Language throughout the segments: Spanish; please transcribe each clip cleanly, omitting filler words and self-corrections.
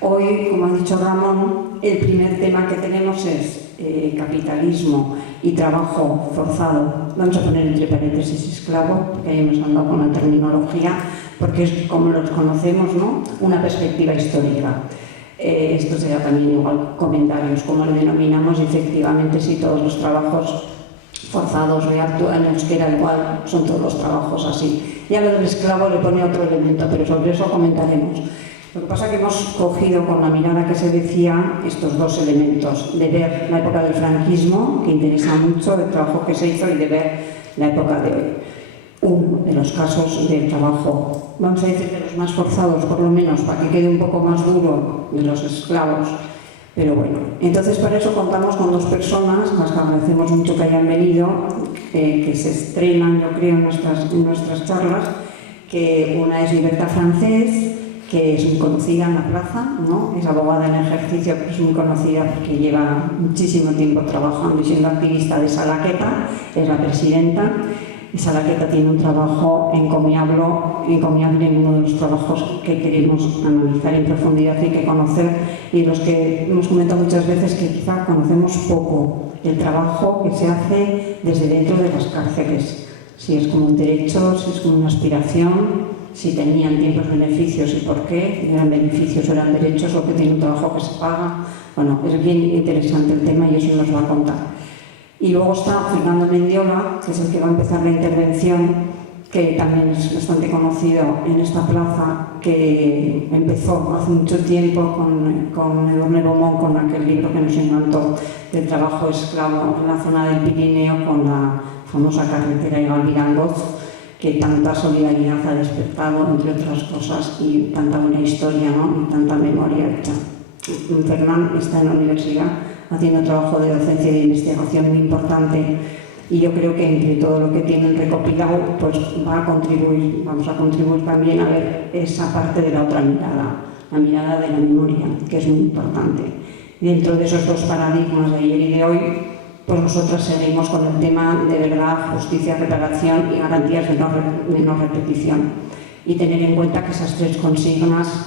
Hoy, como ha dicho Ramón, el primer tema que tenemos es capitalismo y trabajo forzado. Vamos a poner entre paréntesis esclavo, porque ahí hemos andado con la terminología, porque es como los conocemos, ¿no? Una perspectiva histórica. Esto será también igual comentarios, como lo denominamos, y efectivamente si todos los trabajos forzados en euskera igual son todos los trabajos así. Ya lo del esclavo le pone otro elemento, pero sobre eso comentaremos. Lo que pasa es que hemos cogido con la mirada que se decía estos dos elementos, de ver la época del franquismo, que interesa mucho el trabajo que se hizo, y de ver la época de hoy. Uno de los casos del trabajo, vamos a decir de los más forzados, por lo menos, para que quede un poco más duro, de los esclavos. Pero bueno, entonces para eso contamos con dos personas, las que agradecemos mucho que hayan venido, que se estrenan, yo creo, en nuestras charlas, que una es Libertad Francés, que es muy conocida en la plaza, ¿no? Es abogada en ejercicio, pero es muy conocida porque lleva muchísimo tiempo trabajando y siendo activista de Salaqueta, es la presidenta. Y Salaqueta tiene un trabajo encomiable en uno de los trabajos que queremos analizar en profundidad y que conocer, y los que hemos comentado muchas veces que quizá conocemos poco el trabajo que se hace desde dentro de las cárceles, si es como un derecho, si es como una aspiración, si tenían tiempos beneficios y por qué, eran beneficios o eran derechos, o que tiene un trabajo que se paga. Bueno, es bien interesante el tema y eso nos va a contar. Y luego está Fernando Mendiola, que es el que va a empezar la intervención, que también es bastante conocido en esta plaza, que empezó hace mucho tiempo con Edurne Beaumont, con aquel libro que nos encantó del trabajo esclavo en la zona del Pirineo, con la famosa carretera de Galvirangoz, que tanta solidaridad ha despertado, entre otras cosas, y tanta buena historia, ¿no? Y tanta memoria hecha. Fernán está en la universidad haciendo trabajo de docencia y de investigación muy importante, y yo creo que entre todo lo que tienen recopilado, pues vamos a contribuir también a ver esa parte de la otra mirada, la mirada de la memoria, que es muy importante. Y dentro de esos dos paradigmas de ayer y de hoy, pues nosotros seguimos con el tema de verdad, justicia, reparación y garantías de no repetición. Y tener en cuenta que esas tres consignas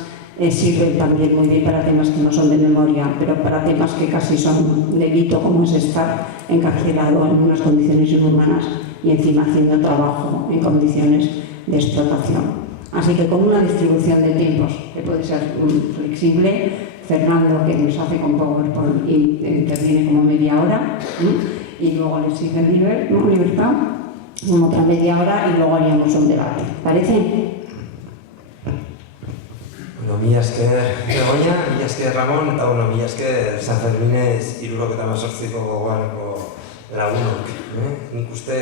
sirven también muy bien para temas que no son de memoria, pero para temas que casi son delito, como es estar encarcelado en unas condiciones inhumanas y encima haciendo trabajo en condiciones de explotación. Así que con una distribución de tiempos que puede ser flexible, Fernando, que nos hace con PowerPoint y interviene como media hora, y luego le sigue Libertad, con otra media hora, y luego haríamos un debate. ¿Parece? Mila esker Begoña, mila esker Ramon, eta mila esker San Ferminez 78ko gogoaneko lagunok. Nik uste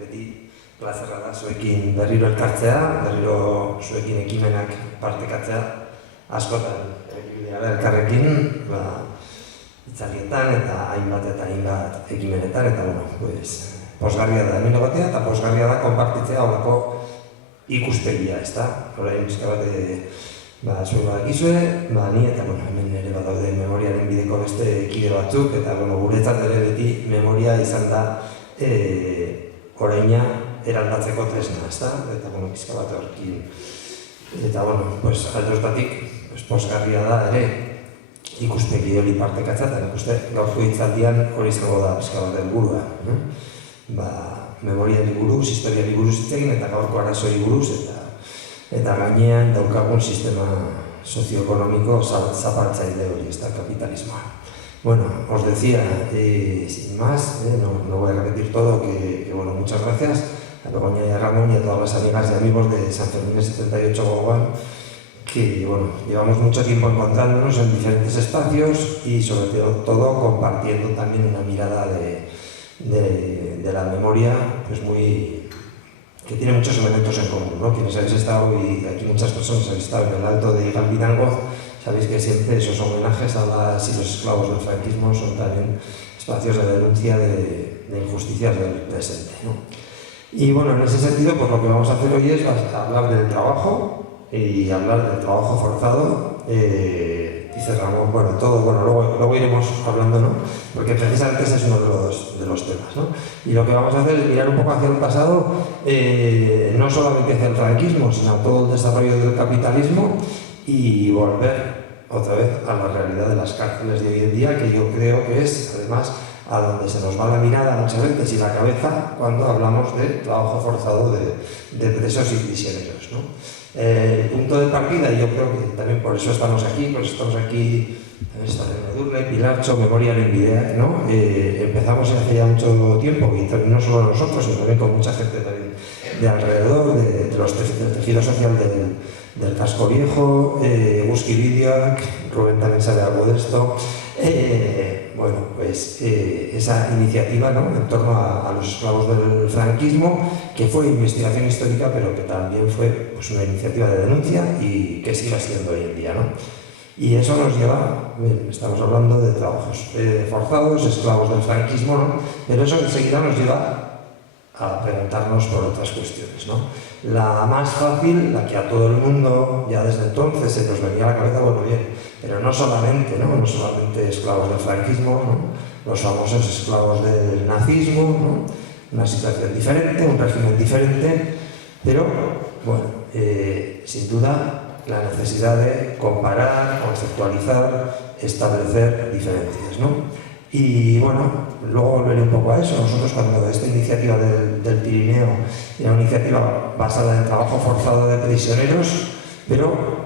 beti plazerra da zuekin berriro elkartzea, berriro zuekin ekimenak partekatzea, askotan elkarrekin hitzaldietan eta hainbat ekimenetan, eta pozgarria da hemen egotea eta pozgarria da konpartitzea horreko ikuspegia, ezta? Orain pixka bat zuek badakizue, ni eta hemen ere badaude memoriaren bideko beste kide batzuk, eta guretzat ere beti memoria izan da oraina eraldatzeko tresna, ezta? Eta pixka bat horrekin. Eta alde horretatik pozgarria da ere ikuspegi hori partekatzea, eta nik uste gaurko hitzaldian hori izango da pixka bat helburua. Memoriari buruz, historiari buruz hitz egin, eta gaurko arazoei buruz, eta gainean daukagun sistema socioeconómico zapaltzaile hori, ez da kapitalismoa. Bueno, os decía, sin más, no voy a repetir todo, que muchas gracias a Begoña y a Ramón y a todas las amigas y amigos de San Fermín 78 Gogoan, que llevamos mucho tiempo encontrándonos en diferentes espacios y sobre todo compartiendo también una mirada de la memoria, pues que tiene muchos elementos en común, ¿no? Quienes habéis estado, y aquí muchas personas habéis estado en el Alto de Galvirangoz, sabéis que siempre esos homenajes a las y los esclavos del franquismo son también espacios de denuncia de injusticias del presente, ¿no? Y en ese sentido, pues lo que vamos a hacer hoy es hablar del trabajo y hablar del trabajo forzado. Dice Ramón, luego iremos hablando, ¿no? Porque precisamente ese es uno de los temas, ¿no? Y lo que vamos a hacer es mirar un poco hacia el pasado, no solamente hacia el franquismo, sino todo el desarrollo del capitalismo, y volver otra vez a la realidad de las cárceles de hoy en día, que yo creo que es, además, a donde se nos va la mirada muchas veces y la cabeza cuando hablamos de trabajo forzado de presos y prisioneros, ¿no? El punto de partida, y yo creo que también por eso estamos aquí, está Edurne, Pilarcho, Memorial en Videa, ¿no? Empezamos hace ya mucho tiempo, y no solo nosotros, sino también con mucha gente también de alrededor, del tejido social del Casco Viejo, Guski Vidiak, Rubén también sabe algo de esto. Bueno, pues esa iniciativa, ¿no?, en torno a los esclavos del franquismo, que fue investigación histórica, pero que también fue, pues, una iniciativa de denuncia y que sigue siendo hoy en día, ¿no? Y eso nos lleva, estamos hablando de trabajos forzados, esclavos del franquismo, ¿no? Pero eso enseguida nos lleva a preguntarnos por otras cuestiones, ¿no? La más fácil, la que a todo el mundo ya desde entonces se nos venía a la cabeza, bueno, bien, pero no solamente esclavos del franquismo, ¿no?, los famosos esclavos del nazismo, ¿no?, una situación diferente, un régimen diferente, pero bueno, sin duda la necesidad de comparar, conceptualizar, establecer diferencias, ¿no? Y bueno, luego volveré un poco a eso. Nosotros, cuando esta iniciativa del Pirineo era una iniciativa basada en trabajo forzado de prisioneros, pero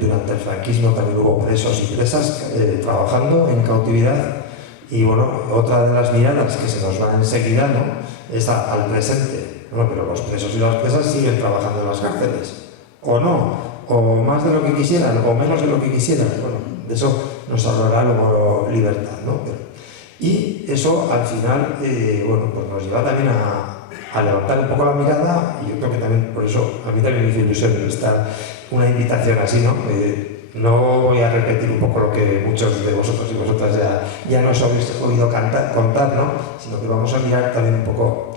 durante el franquismo también hubo presos y presas trabajando en cautividad. Y bueno, otra de las miradas que se nos va enseguida, ¿no?, es al presente. Bueno, pero los presos y las presas siguen trabajando en las cárceles, o no, o más de lo que quisieran, o menos de lo que quisieran. Bueno, de eso nos hablará luego Libertad, ¿no? Y eso, al final, bueno, pues nos lleva también a levantar un poco la mirada, y yo creo que también, por eso, a mí también me hizo ilusión estar una invitación así, ¿no? No voy a repetir un poco lo que muchos de vosotros y vosotras ya nos habéis oído contar, ¿no?, sino que vamos a mirar también un poco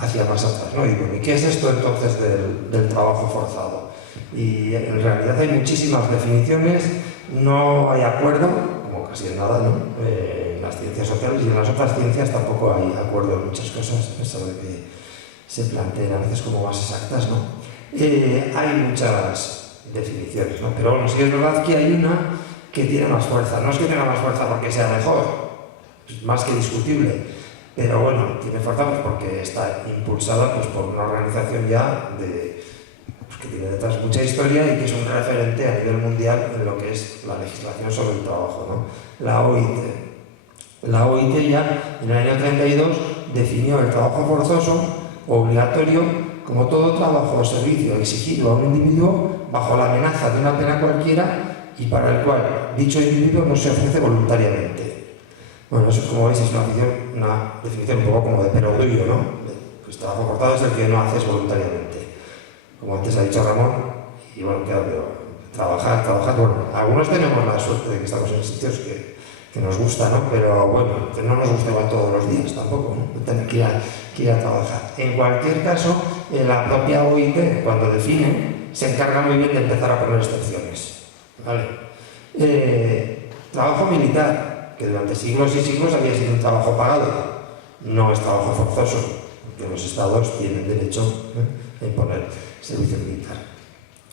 hacia más atrás, ¿no? Y bueno, ¿y qué es esto entonces del trabajo forzado? Y en realidad hay muchísimas definiciones, no hay acuerdo, como casi en nada, ¿no?, en las ciencias sociales, y en las otras ciencias tampoco hay acuerdo en muchas cosas, a pesar de que se planteen a veces como más exactas, ¿no? Hay muchas definiciones, ¿no? Pero bueno, sí es verdad que hay una que tiene más fuerza. No es que tenga más fuerza porque sea mejor, es más que discutible, pero bueno, tiene fuerza pues porque está impulsada pues por una organización ya pues que tiene detrás mucha historia y que es un referente a nivel mundial en lo que es la legislación sobre el trabajo, ¿no? La OIT. La OIT ya en el año 32 definió el trabajo forzoso obligatorio como todo trabajo o servicio exigido a un individuo bajo la amenaza de una pena cualquiera y para el cual dicho individuo no se ofrece voluntariamente. Bueno, eso, como veis, es una definición un poco como de perogrullo, ¿no? Pues trabajo forzado es el que no haces voluntariamente. Como antes ha dicho Ramón, y bueno, claro, pero trabajar, bueno, algunos tenemos la suerte de que estamos en sitios que nos gusta, ¿no? Pero bueno, que no nos gusta igual todos los días tampoco, ¿no? Tener que ir a trabajar. En cualquier caso, la propia OIT, cuando define, se encarga muy bien de empezar a poner excepciones, ¿vale? Trabajo militar, que durante siglos y siglos había sido un trabajo pagado, no es trabajo forzoso, porque los estados tienen derecho a imponer servicio militar.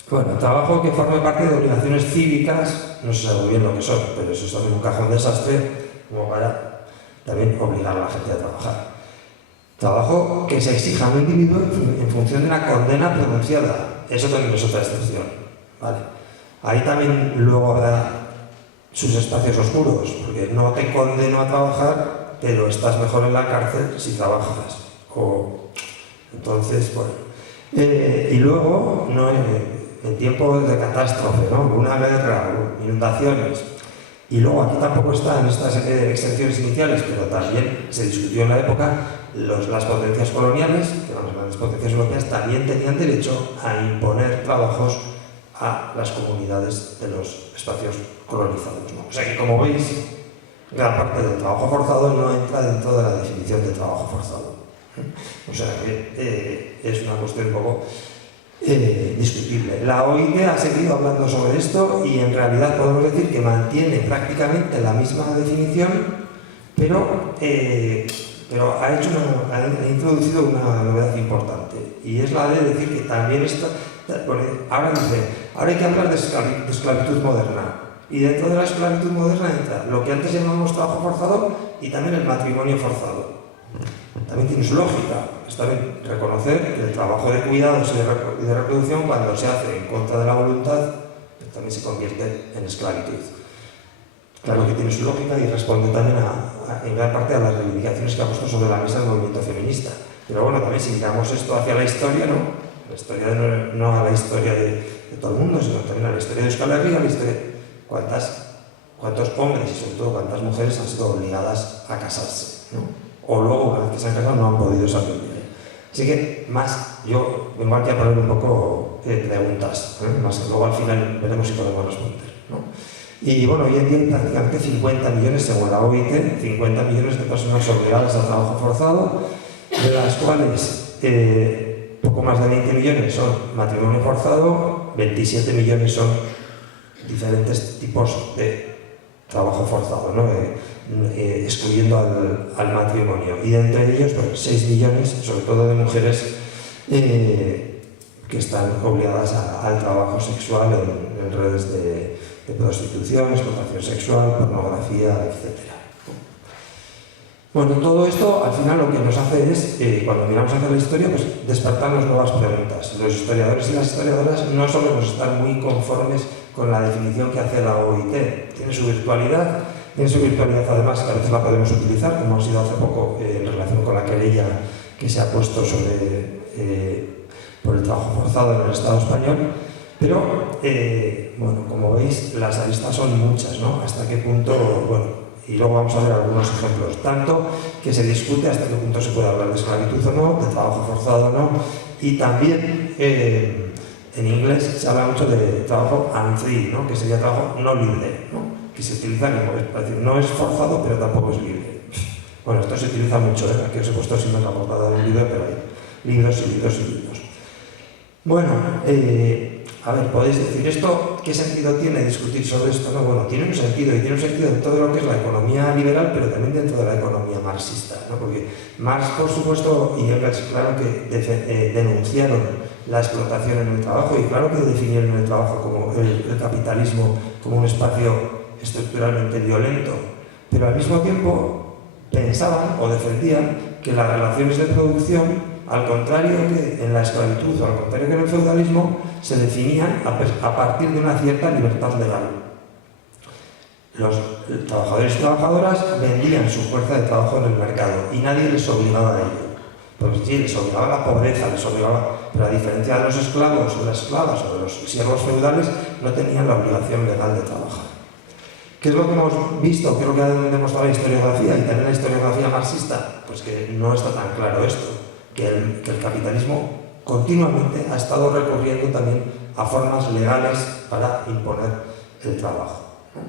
Bueno, trabajo que forme parte de obligaciones cívicas, no se sabe muy bien lo que son, pero eso es también un cajón desastre, como para también obligar a la gente a trabajar. Trabajo que se exija a un individuo en función de una condena pronunciada, eso también es otra excepción, ¿vale? Ahí también luego habrá sus espacios oscuros, porque no te condeno a trabajar, pero estás mejor en la cárcel si trabajas. Entonces, bueno. Y luego, no, en tiempos de catástrofe, ¿no? Una guerra, inundaciones. Y luego aquí tampoco están estas excepciones iniciales, pero también se discutió en la época, las potencias coloniales, que las grandes potencias europeas, también tenían derecho a imponer trabajos a las comunidades de los espacios colonizados, ¿no? O sea que, como veis, gran parte del trabajo forzado no entra dentro de la definición de trabajo forzado. O sea que es una cuestión un poco discutible. La OIT ha seguido hablando sobre esto y en realidad podemos decir que mantiene prácticamente la misma definición, pero ha introducido una novedad importante, y es la de decir que también Bueno, ahora dice, ahora hay que hablar de esclavitud moderna. Y dentro de la esclavitud moderna entra lo que antes llamábamos trabajo forzado y también el matrimonio forzado. También tiene su lógica. Está bien reconocer que el trabajo de cuidados y de reproducción, cuando se hace en contra de la voluntad, también se convierte en esclavitud. Claro que tiene su lógica y responde también en gran parte a las reivindicaciones que ha puesto sobre la mesa el movimiento feminista. Pero bueno, también si miramos esto hacia la historia, ¿no? La historia no a la historia de todo el mundo, sino también a la historia de Euskal Herria, la historia de cuántos hombres y sobre todo cuántas mujeres han sido obligadas a casarse, ¿no? O luego, una vez que se han casado, no han podido salir de ahí. Así que yo vengo aquí a poner un poco preguntas, más que luego al final veremos si podemos responder, ¿no? Y bueno, hoy en día hay prácticamente 50 millones, según la OIT, 50 millones de personas obligadas a trabajo forzado, de las cuales poco más de 20 millones son matrimonio forzado, 27 millones son diferentes tipos de trabajo forzado, ¿no? Excluyendo al matrimonio. Y de entre ellos, pues, 6 millones, sobre todo de mujeres que están obligadas al trabajo sexual en redes de prostitución, explotación sexual, pornografía, etc. Bueno, todo esto al final lo que nos hace es, cuando miramos hacia la historia, pues despertarnos nuevas preguntas. Los historiadores y las historiadoras no solemos estar muy conformes con la definición que hace la OIT. Tiene su virtualidad además, que a veces la podemos utilizar, como ha sido hace poco en relación con la querella que se ha puesto por el trabajo forzado en el Estado español. Pero, bueno, como veis, las aristas son muchas, ¿no? Hasta qué punto, bueno, y luego vamos a ver algunos ejemplos, tanto que se discute hasta qué punto se puede hablar de esclavitud o no, de trabajo forzado o no, y también en inglés se habla mucho de trabajo unfree, ¿no? Que sería trabajo no libre, ¿no? Que se utiliza en inglés, para decir, no es forzado pero tampoco es libre. Bueno, esto se utiliza mucho, aquí os he puesto siempre la portada de un libro, pero hay libros y libros y libros. Bueno, a ver, podéis decir esto, ¿qué sentido tiene discutir sobre esto? No, bueno, tiene un sentido, y tiene un sentido en todo lo que es la economía liberal, pero también dentro de la economía marxista, ¿no? Porque Marx, por supuesto, y Engels, claro que denunciaron la explotación en el trabajo, y claro que definieron el trabajo como el capitalismo como un espacio estructuralmente violento, pero al mismo tiempo pensaban o defendían que las relaciones de producción, al contrario que en la esclavitud o al contrario que en el feudalismo, se definían a partir de una cierta libertad legal. Los trabajadores y trabajadoras vendían su fuerza de trabajo en el mercado y nadie les obligaba a ello. Pues sí, les obligaba la pobreza, pero a diferencia de los esclavos o las esclavas o de los siervos feudales, no tenían la obligación legal de trabajar. ¿Qué es lo que hemos visto? ¿Qué es lo que ha demostrado la historiografía y también la historiografía marxista? Pues que no está tan claro esto, que el capitalismo continuamente ha estado recurriendo también a formas legales para imponer el trabajo, ¿no?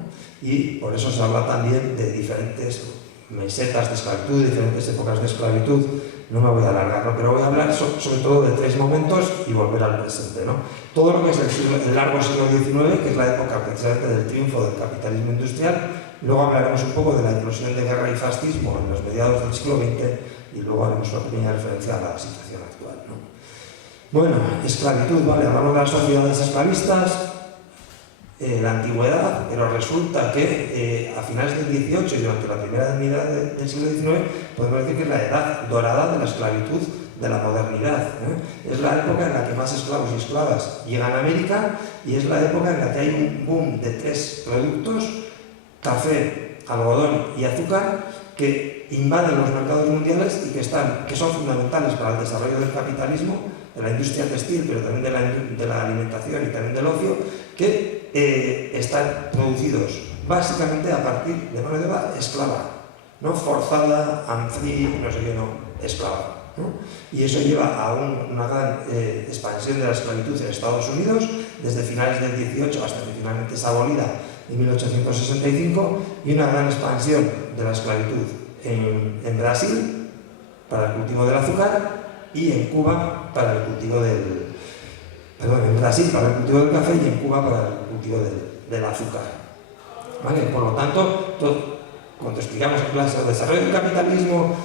Y por eso se habla también de diferentes mesetas de esclavitud, diferentes épocas de esclavitud. No me voy a alargar, ¿no? Pero voy a hablar sobre todo de 3 momentos y volver al presente, ¿no? Todo lo que es el largo siglo XIX, que es la época precisamente del triunfo del capitalismo industrial. Luego hablaremos un poco de la implosión de guerra y fascismo en los mediados del siglo XX y luego haremos una pequeña referencia a la situación actual, ¿no? Bueno, esclavitud, ¿vale? Hablamos de las sociedades esclavistas, la antigüedad, pero resulta que a finales del XVIII y durante la primera mitad del siglo XIX podemos decir que es la edad dorada de la esclavitud de la modernidad, ¿eh? Es la época en la que más esclavos y esclavas llegan a América y es la época en la que hay un boom de 3 productos, café, algodón y azúcar, que invaden los mercados mundiales y que son fundamentales para el desarrollo del capitalismo, de la industria textil, pero también de la alimentación y también del ocio, que están producidos básicamente a partir de mano de obra esclava, no forzada, unfree, no sé qué, no, esclava, ¿no? Y eso lleva a una gran expansión de la esclavitud en Estados Unidos, desde finales del 18 hasta que finalmente es abolida en 1865, y una gran expansión de la esclavitud en Brasil para el cultivo del azúcar y en Cuba para el cultivo en Brasil para el cultivo del café y en Cuba para el cultivo del azúcar. ¿Vale? Por lo tanto, cuando explicamos en clase el desarrollo del capitalismo,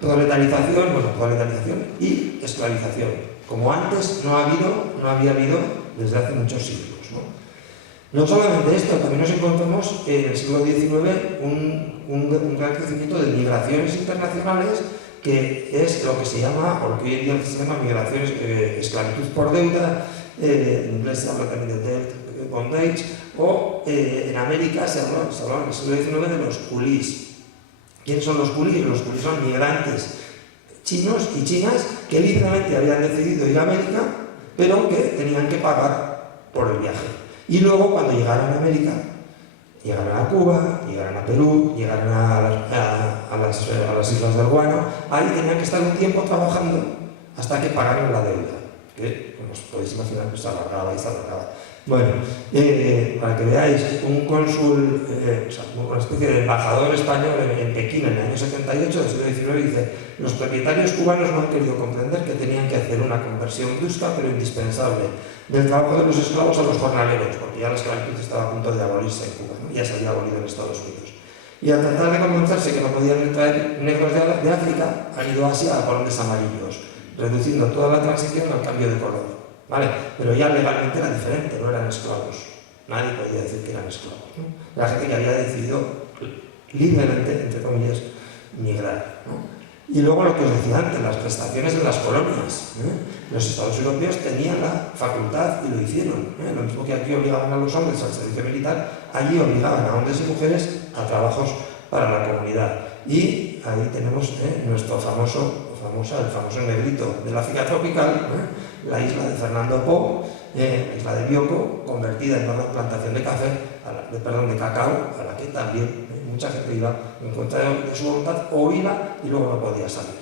proletarización y esclavización. como antes no había habido desde hace muchos siglos, ¿no? No solamente esto, también nos encontramos en el siglo XIX un gran crecimiento de migraciones internacionales, que es lo que se llama, o lo que hoy en día se llama migraciones, esclavitud por deuda, en inglés se habla también de debt bondage, o en América se hablaba en el siglo XIX de los culís. ¿Quiénes son los culís? Los culís son migrantes chinos y chinas que libremente habían decidido ir a América, pero que tenían que pagar por el viaje. Y luego, cuando llegaron a América, llegaron a Cuba, llegaron a Perú, llegaron a las islas del Guano, ahí tenían que estar un tiempo trabajando hasta que pagaron la deuda, que, como os podéis imaginar, pues se alargaba y se alargaba. Bueno, para que veáis, un cónsul, o sea, una especie de embajador español en Pekín en el año 78 del siglo XIX dice: los propietarios cubanos no han querido comprender que tenían que hacer una conversión brusca pero indispensable del trabajo de los esclavos a los jornaleros, porque ya la esclavitud estaba a punto de abolirse en Cuba, ¿no? Ya se había abolido en Estados Unidos. Y al tratar de convencerse que no podían traer negros de África, han ido a Asia a colones amarillos, reduciendo toda la transición al cambio de color. ¿Vale? Pero ya legalmente era diferente, no eran esclavos. Nadie podía decir que eran esclavos, ¿no? La gente que había decidido libremente, entre comillas, migrar, ¿no? Y luego lo que os decía antes, las prestaciones de las colonias, Los estados europeos tenían la facultad y lo hicieron, Lo mismo que aquí obligaban a los hombres al servicio militar, allí obligaban a hombres y mujeres a trabajos para la comunidad. Y ahí tenemos nuestro el famoso negrito del África tropical, la isla de Fernando Po, la isla de Bioko, convertida en una plantación de de cacao, a la que también mucha gente iba en contra de su voluntad, o iba y luego no podía salir.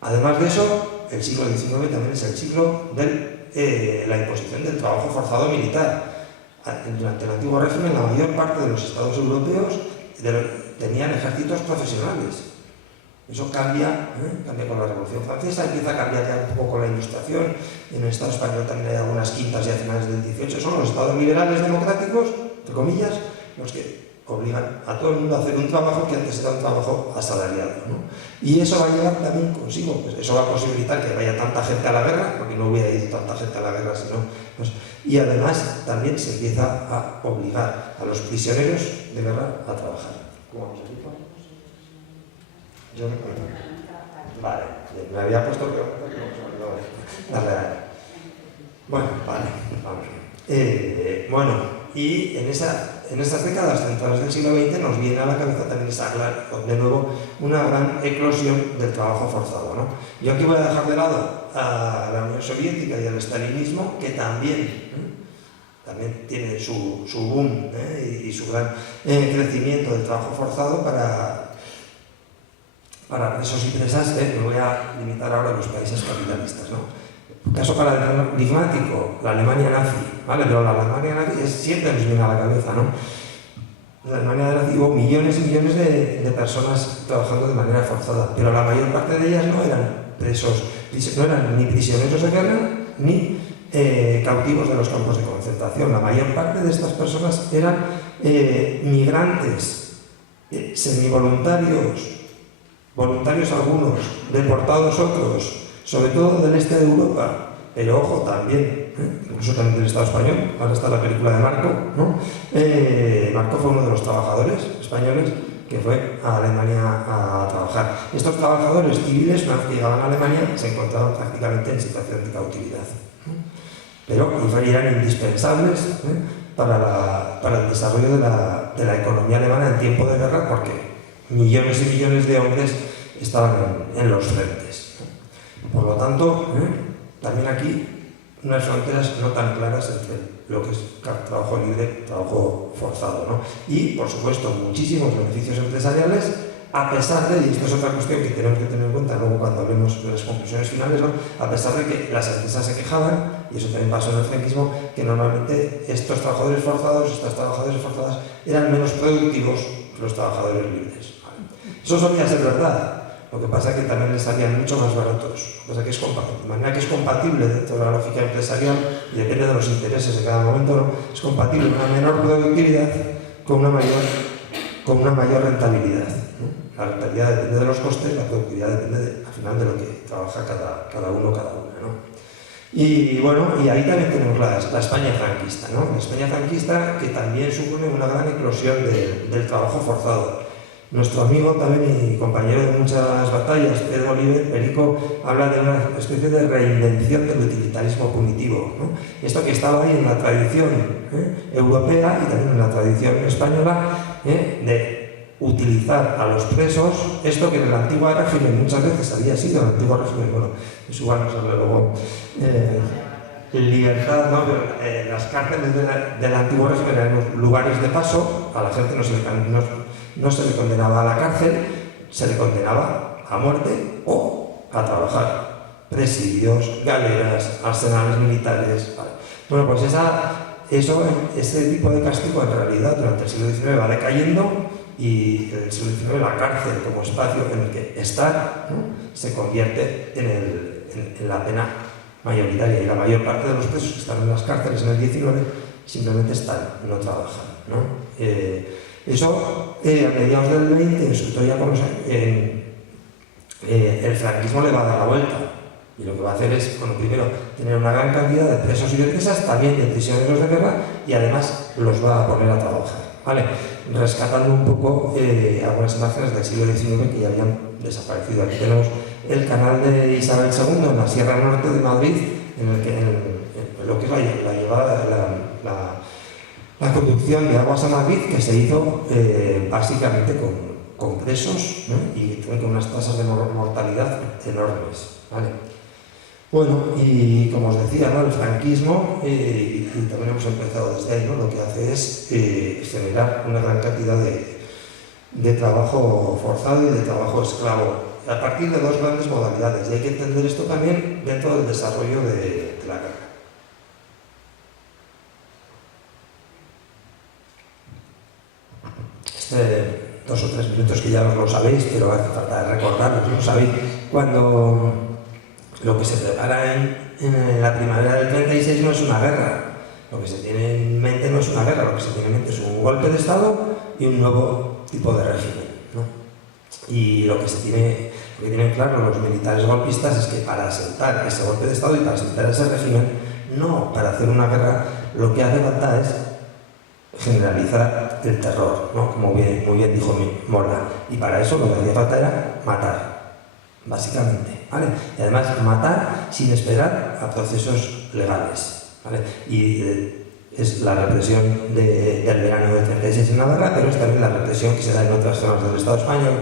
Además de eso, el siglo XIX también es el siglo de la imposición del trabajo forzado militar. Durante el antiguo régimen, la mayor parte de los estados europeos tenían ejércitos profesionales. Eso cambia con la Revolución Francesa, empieza a cambiar ya un poco la Ilustración. En el Estado español también hay algunas quintas ya a finales del XVIII. Son los estados liberales democráticos, entre comillas, los que obligan a todo el mundo a hacer un trabajo que antes era un trabajo asalariado, ¿no? Y eso va a llevar también consigo, pues eso va a posibilitar que vaya tanta gente a la guerra, porque no hubiera ido tanta gente a la guerra si no. Pues, y además también se empieza a obligar a los prisioneros de guerra a trabajar. ¿Cómo vamos aquí? Vale, me había puesto bueno, vale, vamos. Bueno, y en estas décadas centrales del siglo XX nos viene a la cabeza también de nuevo una gran eclosión del trabajo forzado, ¿no? Yo aquí voy a dejar de lado a la Unión Soviética y al estalinismo, que también tiene su boom y su gran crecimiento del trabajo forzado para presos y presas. Me voy a limitar ahora a los países capitalistas, ¿no? Caso paradigmático, la Alemania nazi, ¿vale? Pero la Alemania nazi siempre nos viene a la cabeza, ¿no? En la Alemania nazi hubo millones y millones de personas trabajando de manera forzada, pero la mayor parte de ellas no eran presos, no eran ni prisioneros de guerra, ni cautivos de los campos de concentración. La mayor parte de estas personas eran migrantes, semivoluntarios, voluntarios algunos, deportados otros, sobre todo del este de Europa, pero ojo también, incluso también del Estado español. Ahora está la película de Marco, ¿no? Marco fue uno de los trabajadores españoles que fue a Alemania a trabajar. Estos trabajadores civiles, una vez que llegaban a Alemania, se encontraban prácticamente en situación de cautividad, pero eran indispensables para el desarrollo de la economía alemana en tiempo de guerra, porque millones y millones de hombres estaban en los frentes. Por lo tanto, también aquí unas fronteras no tan claras entre lo que es trabajo libre, trabajo forzado, ¿no? Y, por supuesto, muchísimos beneficios empresariales, a pesar de, y esto es otra cuestión que tenemos que tener en cuenta luego cuando hablemos de las conclusiones finales, ¿no? A pesar de que las empresas se quejaban, y eso también pasó en el franquismo, que normalmente estos trabajadores forzados, estas trabajadoras forzadas, eran menos productivos que los trabajadores libres, ¿vale? Eso solía ser verdad. Lo que pasa es que también les salían mucho más baratos, de manera que es compatible dentro de la lógica empresarial y depende de los intereses de cada momento, ¿no? Es compatible una menor productividad con una mayor rentabilidad, ¿no? La rentabilidad depende de los costes, la productividad depende al final de lo que trabaja cada uno, ¿no? Y bueno, y ahí también tenemos la España franquista, ¿no? La España franquista que también supone una gran eclosión del trabajo forzado. Nuestro amigo también y compañero de muchas batallas, Pedro Oliver, Perico, habla de una especie de reinvención del utilitarismo punitivo, ¿no? Esto que estaba ahí en la tradición europea y también en la tradición española, de utilizar a los presos, esto que en el antiguo régimen muchas veces había sido, el antiguo régimen, bueno, es igual, nos habla luego, libertad, ¿no? Pero, las cárceles del antiguo régimen eran lugares de paso, a la gente no se le condenaba a la cárcel, se le condenaba a muerte o a trabajar. Presidios, galeras, arsenales militares, ¿vale? Bueno, pues ese tipo de castigo en realidad durante el siglo XIX va decayendo y en el siglo XIX la cárcel como espacio en el que estar, ¿no? Se convierte en la pena mayoritaria y la mayor parte de los presos que están en las cárceles en el XIX simplemente están, no trabajan, ¿no? Eso a mediados del 20, sobre todo ya con los años, el franquismo le va a dar la vuelta y lo que va a hacer es, bueno, primero tener una gran cantidad de presos y de presas, también de prisioneros de guerra, y además los va a poner a trabajar, ¿vale? Rescatando un poco algunas imágenes del siglo XIX que ya habían desaparecido. Aquí tenemos el canal de Isabel II en la Sierra Norte de Madrid, en el que en lo que es la llevada, la conducción de aguas a Madrid, que se hizo básicamente con presos, ¿no? Y con unas tasas de mortalidad enormes, ¿vale? Bueno, y como os decía, ¿no? El franquismo, y también hemos empezado desde ahí, ¿no? Lo que hace es generar una gran cantidad de trabajo forzado y de trabajo esclavo, a partir de dos grandes modalidades, y hay que entender esto también dentro del desarrollo de la guerra. 2 o 3 minutos que ya os lo sabéis, pero hace falta recordarlo, lo sabéis, cuando lo que se prepara en la primavera del 36 no es una guerra, lo que se tiene en mente no es una guerra, lo que se tiene en mente es un golpe de Estado y un nuevo tipo de régimen, ¿no? Y lo que tienen claro los militares golpistas es que para asentar ese golpe de Estado y para asentar ese régimen, no para hacer una guerra, lo que hace falta es generalizar el terror, ¿no? Como muy bien dijo Mola, y para eso lo que hacía falta era matar, básicamente, ¿vale? Y además matar sin esperar a procesos legales, ¿vale? Y es la represión del verano del 36 en Navarra, pero es también la represión que se da en otras zonas del Estado español,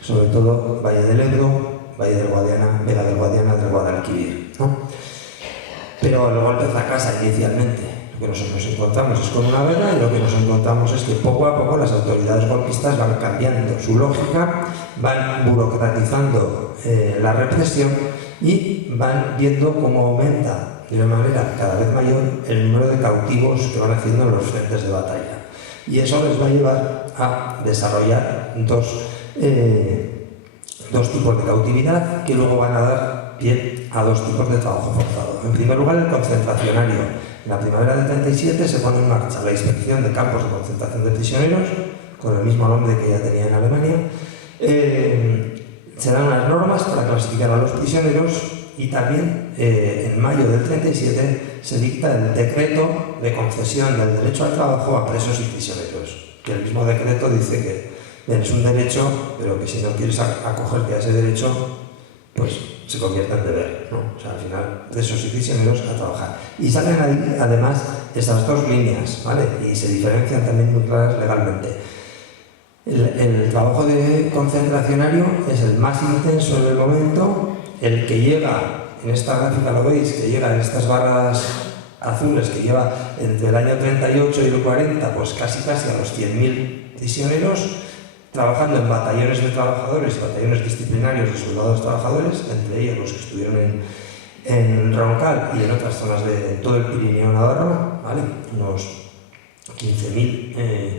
sobre todo Valle del Ebro, Valle del Guadiana, Vega del Guadiana, del Guadalquivir, ¿no? Pero el golpe fracasa inicialmente. Lo que nos encontramos es con una guerra, y lo que nos encontramos es que poco a poco las autoridades golpistas van cambiando su lógica, van burocratizando la represión y van viendo cómo aumenta de una manera cada vez mayor el número de cautivos que van haciendo en los frentes de batalla. Y eso les va a llevar a desarrollar dos tipos de cautividad que luego van a dar pie a 2 tipos de trabajo forzado. En primer lugar, el concentracionario. En la primavera del 37 se pone en marcha la inspección de campos de concentración de prisioneros, con el mismo nombre que ya tenía en Alemania. Se dan unas normas para clasificar a los prisioneros, y también en mayo del 37 se dicta el decreto de concesión del derecho al trabajo a presos y prisioneros. Que el mismo decreto dice que es un derecho, pero que si no quieres acogerte a ese derecho, pues se convierte en deber, ¿no? O sea, al final, presos y prisioneros a trabajar. Y salen ahí, además, estas 2 líneas, ¿vale? Y se diferencian también muy claras legalmente. El trabajo de concentracionario es el más intenso en el momento, el que llega, en esta gráfica lo veis, que llega en estas barras azules, que lleva entre el año 38 y el 40, pues casi a los 100.000 prisioneros, trabajando en batallones de trabajadores, batallones disciplinarios de soldados trabajadores, entre ellos los que estuvieron en Roncal y en otras zonas de todo el Pirineo navarro, ¿vale? Unos 15.000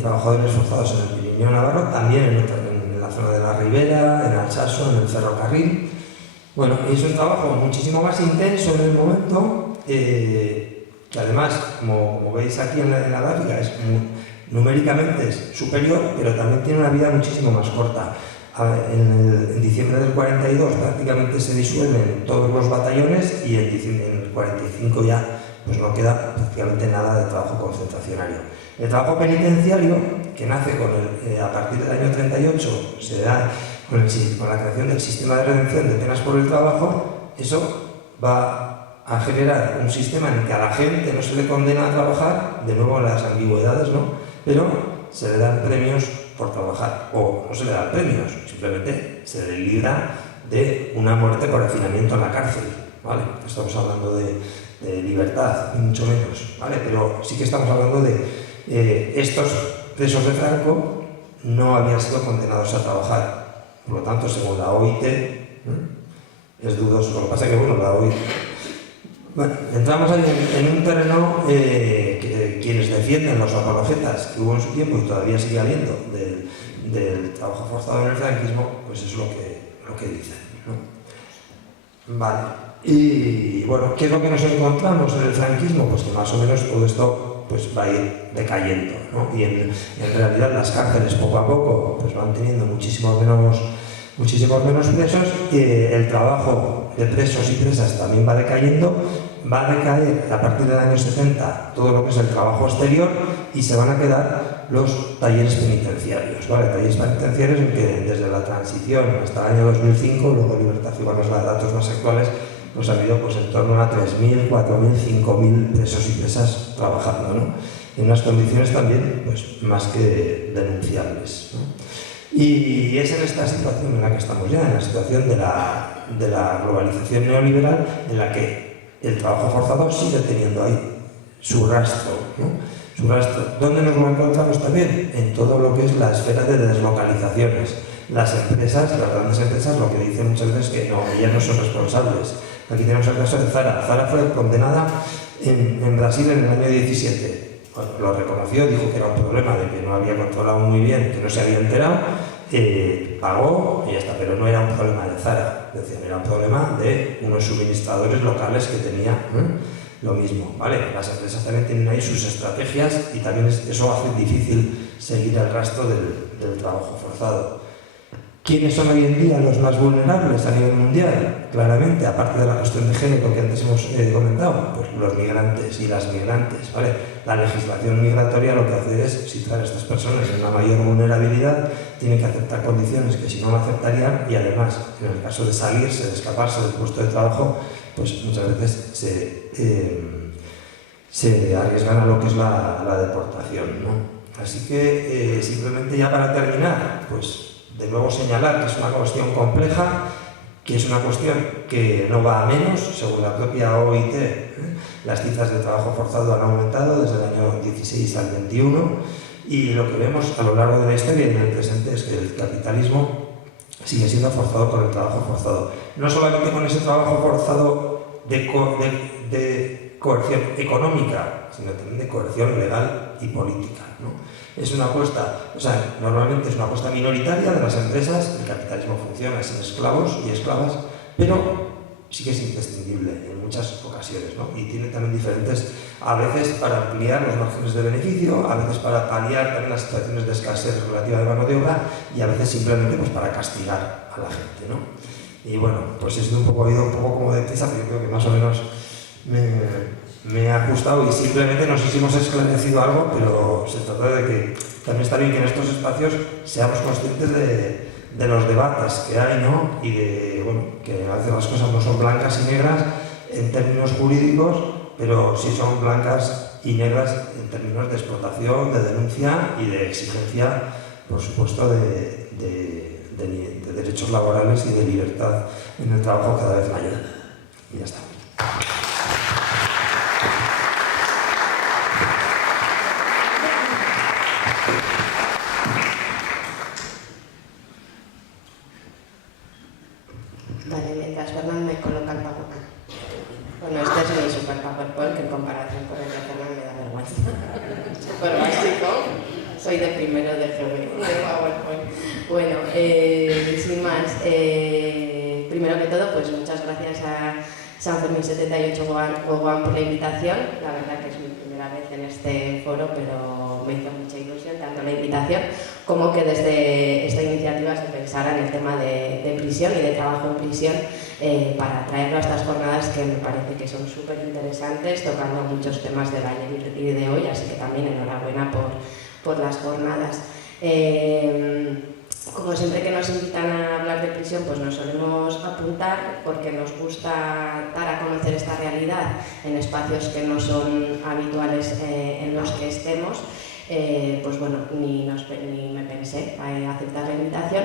trabajadores forzados en el Pirineo navarro, también en la zona de la Ribera, en Alchazo, en el ferrocarril. Bueno, es un trabajo muchísimo más intenso en el momento, que además, como veis aquí en la gráfica, numéricamente es superior, pero también tiene una vida muchísimo más corta. En diciembre del 42 prácticamente se disuelven todos los batallones y en el 45 ya pues no queda prácticamente nada de trabajo concentracionario. El trabajo penitenciario, que nace a partir del año 38, se da con la creación del sistema de redención de penas por el trabajo. Eso va a generar un sistema en el que a la gente no se le condena a trabajar, de nuevo las ambigüedades, ¿no? Pero se le dan premios por trabajar, o no se le dan premios, simplemente se le libra de una muerte por hacinamiento en la cárcel, ¿vale? Estamos hablando de libertad, ni mucho menos, ¿vale? Pero sí que estamos hablando de estos presos de Franco no habían sido condenados a trabajar. Por lo tanto, según la OIT, es dudoso. Lo que pasa es que, bueno, la OIT... Bueno, entramos ahí en un terreno que quienes defienden los apologetas que hubo en su tiempo y todavía sigue habiendo del trabajo forzado en el franquismo, pues es lo que dicen, ¿no? Vale. Y bueno, ¿qué es lo que nos encontramos en el franquismo? Pues que más o menos todo esto pues va a ir decayendo, ¿no? Y en realidad las cárceles poco a poco pues van teniendo muchísimos menos presos, y el trabajo de presos y presas también va decayendo. Va a decaer a partir del año 70 todo lo que es el trabajo exterior y se van a quedar los talleres penitenciarios, ¿vale? Talleres penitenciarios en que desde la transición hasta el año 2005, luego Libertad Ciudadana, los datos más actuales, pues ha habido pues en torno a 3.000, 4.000, 5.000 presos y presas trabajando, ¿no? En unas condiciones también pues más que denunciables, ¿no? Y es en esta situación en la que estamos ya, en la situación de la globalización neoliberal, en la que el trabajo forzado sigue teniendo ahí su rastro, ¿no? Su rastro. ¿Dónde nos lo encontramos también? En todo lo que es la esfera de deslocalizaciones. Las empresas, las grandes empresas, lo que dicen muchas veces es que no, ellas no son responsables. Aquí tenemos el caso de Zara. Zara fue condenada en Brasil en el año 17. Bueno, lo reconoció, dijo que era un problema de que no había controlado muy bien, que no se había enterado, pagó y ya está, pero no era un problema de Zara, decían, era un problema de unos suministradores locales que tenía lo mismo, ¿vale? Las empresas también tienen ahí sus estrategias y también eso hace difícil seguir el rastro del trabajo forzado. ¿Quiénes son hoy en día los más vulnerables a nivel mundial? Claramente, aparte de la cuestión de género que antes hemos comentado, pues los migrantes y las migrantes, ¿vale? La legislación migratoria lo que hace es situar a estas personas en una mayor vulnerabilidad, tienen que aceptar condiciones que si no lo aceptarían y además, en el caso de salirse, de escaparse del puesto de trabajo, pues muchas veces se arriesgan a lo que es la deportación, ¿no? Así que, simplemente ya para terminar, pues de nuevo señalar que es una cuestión compleja, que es una cuestión que no va a menos, según la propia OIT, las cifras de trabajo forzado han aumentado desde el año 16 al 21 y lo que vemos a lo largo de la historia y en el presente es que el capitalismo sigue siendo forzado por el trabajo forzado. No solamente con ese trabajo forzado de coerción económica, sino también de coerción legal y política, ¿no? Es una apuesta, o sea, normalmente es una apuesta minoritaria de las empresas, el capitalismo funciona sin esclavos y esclavas, pero sí que es imprescindible en muchas ocasiones, ¿no? Y tiene también diferentes, a veces para ampliar los márgenes de beneficio, a veces para paliar también las situaciones de escasez relativa de mano de obra y a veces simplemente pues para castigar a la gente, ¿no? Y bueno, pues he ido un poco como de prisa, pero yo creo que más o menos me he ajustado y simplemente no sé si hemos esclarecido algo, pero se trata de que también está bien que en estos espacios seamos conscientes de los debates que hay, ¿no? Y de, bueno, que a veces las cosas no son blancas y negras en términos jurídicos, pero sí son blancas y negras en términos de explotación, de denuncia y de exigencia, por supuesto, de derechos laborales y de libertad en el trabajo cada vez mayor. Y ya está. Vale, mientras Fernán me coloca el PowerPoint. Bueno, este es mi super PowerPoint que en comparación con el de Fernán me da vergüenza. Súper básico. Soy de primero de GB de PowerPoint. Bueno, sin más, primero que todo, pues muchas gracias a San Fermín 78 Gowan por la invitación. La verdad que es mi primera vez en este foro, pero me hizo mucha ilusión. la invitación, como que desde esta iniciativa se pensara en el tema de prisión y de trabajo en prisión para traerlo a estas jornadas que me parece que son súper interesantes, tocando muchos temas del ayer y de hoy, así que también enhorabuena por las jornadas. Como siempre que nos invitan a hablar de prisión, pues nos solemos apuntar porque nos gusta dar a conocer esta realidad en espacios que no son habituales en los que estemos. Pues bueno, ni me pensé aceptar la invitación.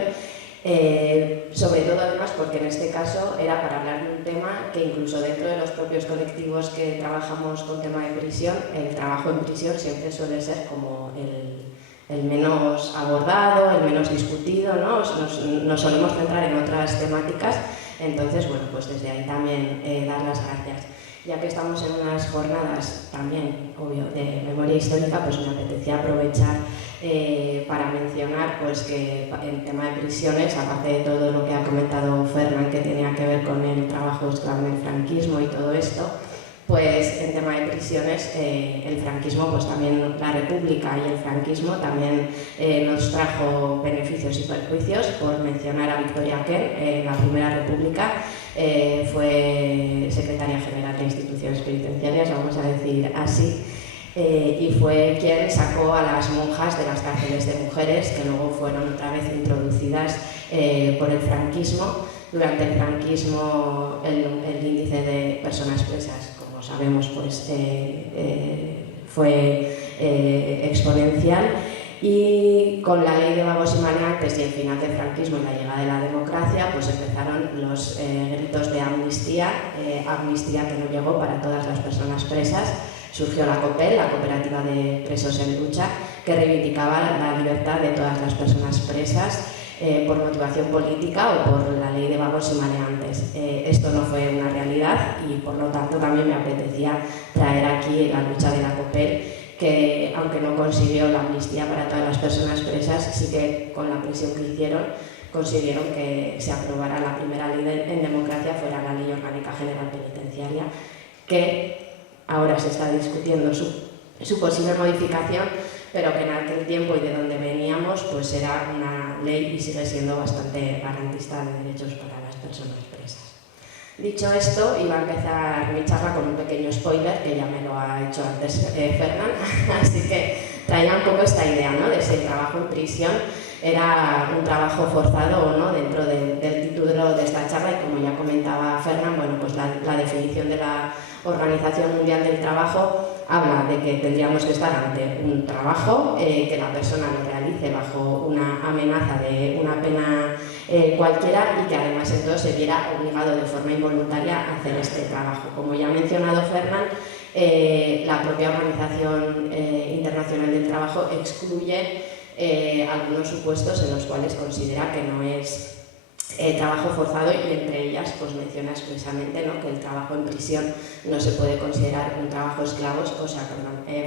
Sobre todo además porque en este caso era para hablar de un tema que incluso dentro de los propios colectivos que trabajamos con tema de prisión, el trabajo en prisión siempre suele ser como el menos abordado, el menos discutido, ¿no? Nos solemos centrar en otras temáticas, entonces bueno, pues desde ahí también dar las gracias. Ya que estamos en unas jornadas también, obvio, de memoria histórica, pues me apetecía aprovechar para mencionar pues, que el tema de prisiones, aparte de todo lo que ha comentado Fernán, que tenía que ver con el trabajo esclavo en el franquismo y todo esto, pues en tema de prisiones, el franquismo, pues también la República y el franquismo también nos trajo beneficios y perjuicios. Por mencionar a Victoria Kent, la Primera República, fue secretaria general de instituciones penitenciarias, vamos a decir así, y fue quien sacó a las monjas de las cárceles de mujeres, que luego fueron otra vez introducidas por el franquismo. Durante el franquismo el índice de personas presas, como sabemos, pues, fue exponencial, y con la ley de vagos y maleantes y el final del franquismo y la llegada de la democracia, pues empezaron los gritos de amnistía, amnistía que no llegó para todas las personas presas. Surgió la COPEL, la Cooperativa de Presos en Lucha, que reivindicaba la libertad de todas las personas presas por motivación política o por la ley de vagos y maleantes. Esto no fue una realidad y por lo tanto también me apetecía traer aquí la lucha de la COPEL, que aunque no consiguió la amnistía para todas las personas presas, sí que con la presión que hicieron consiguieron que se aprobara la primera ley en democracia, fuera la Ley Orgánica General Penitenciaria, que ahora se está discutiendo su posible modificación, pero que en aquel tiempo y de donde veníamos pues era una ley y sigue siendo bastante garantista de derechos para las personas presas. Dicho esto, iba a empezar mi charla con un pequeño spoiler, que ya me lo ha hecho antes Fernán, así que traía un poco esta idea, ¿no?, de si el trabajo en prisión era un trabajo forzado o no dentro del título de esta charla, y como ya comentaba Fernán, bueno, pues la definición de la Organización Mundial del Trabajo habla de que tendríamos que estar ante un trabajo, que la persona lo realice bajo una amenaza de una pena cualquiera, y que además entonces se viera obligado de forma involuntaria a hacer este trabajo. Como ya ha mencionado Fernán, la propia Organización Internacional del Trabajo excluye algunos supuestos en los cuales considera que no es trabajo forzado, y entre ellas pues menciona expresamente, ¿no?, que el trabajo en prisión no se puede considerar un trabajo esclavo,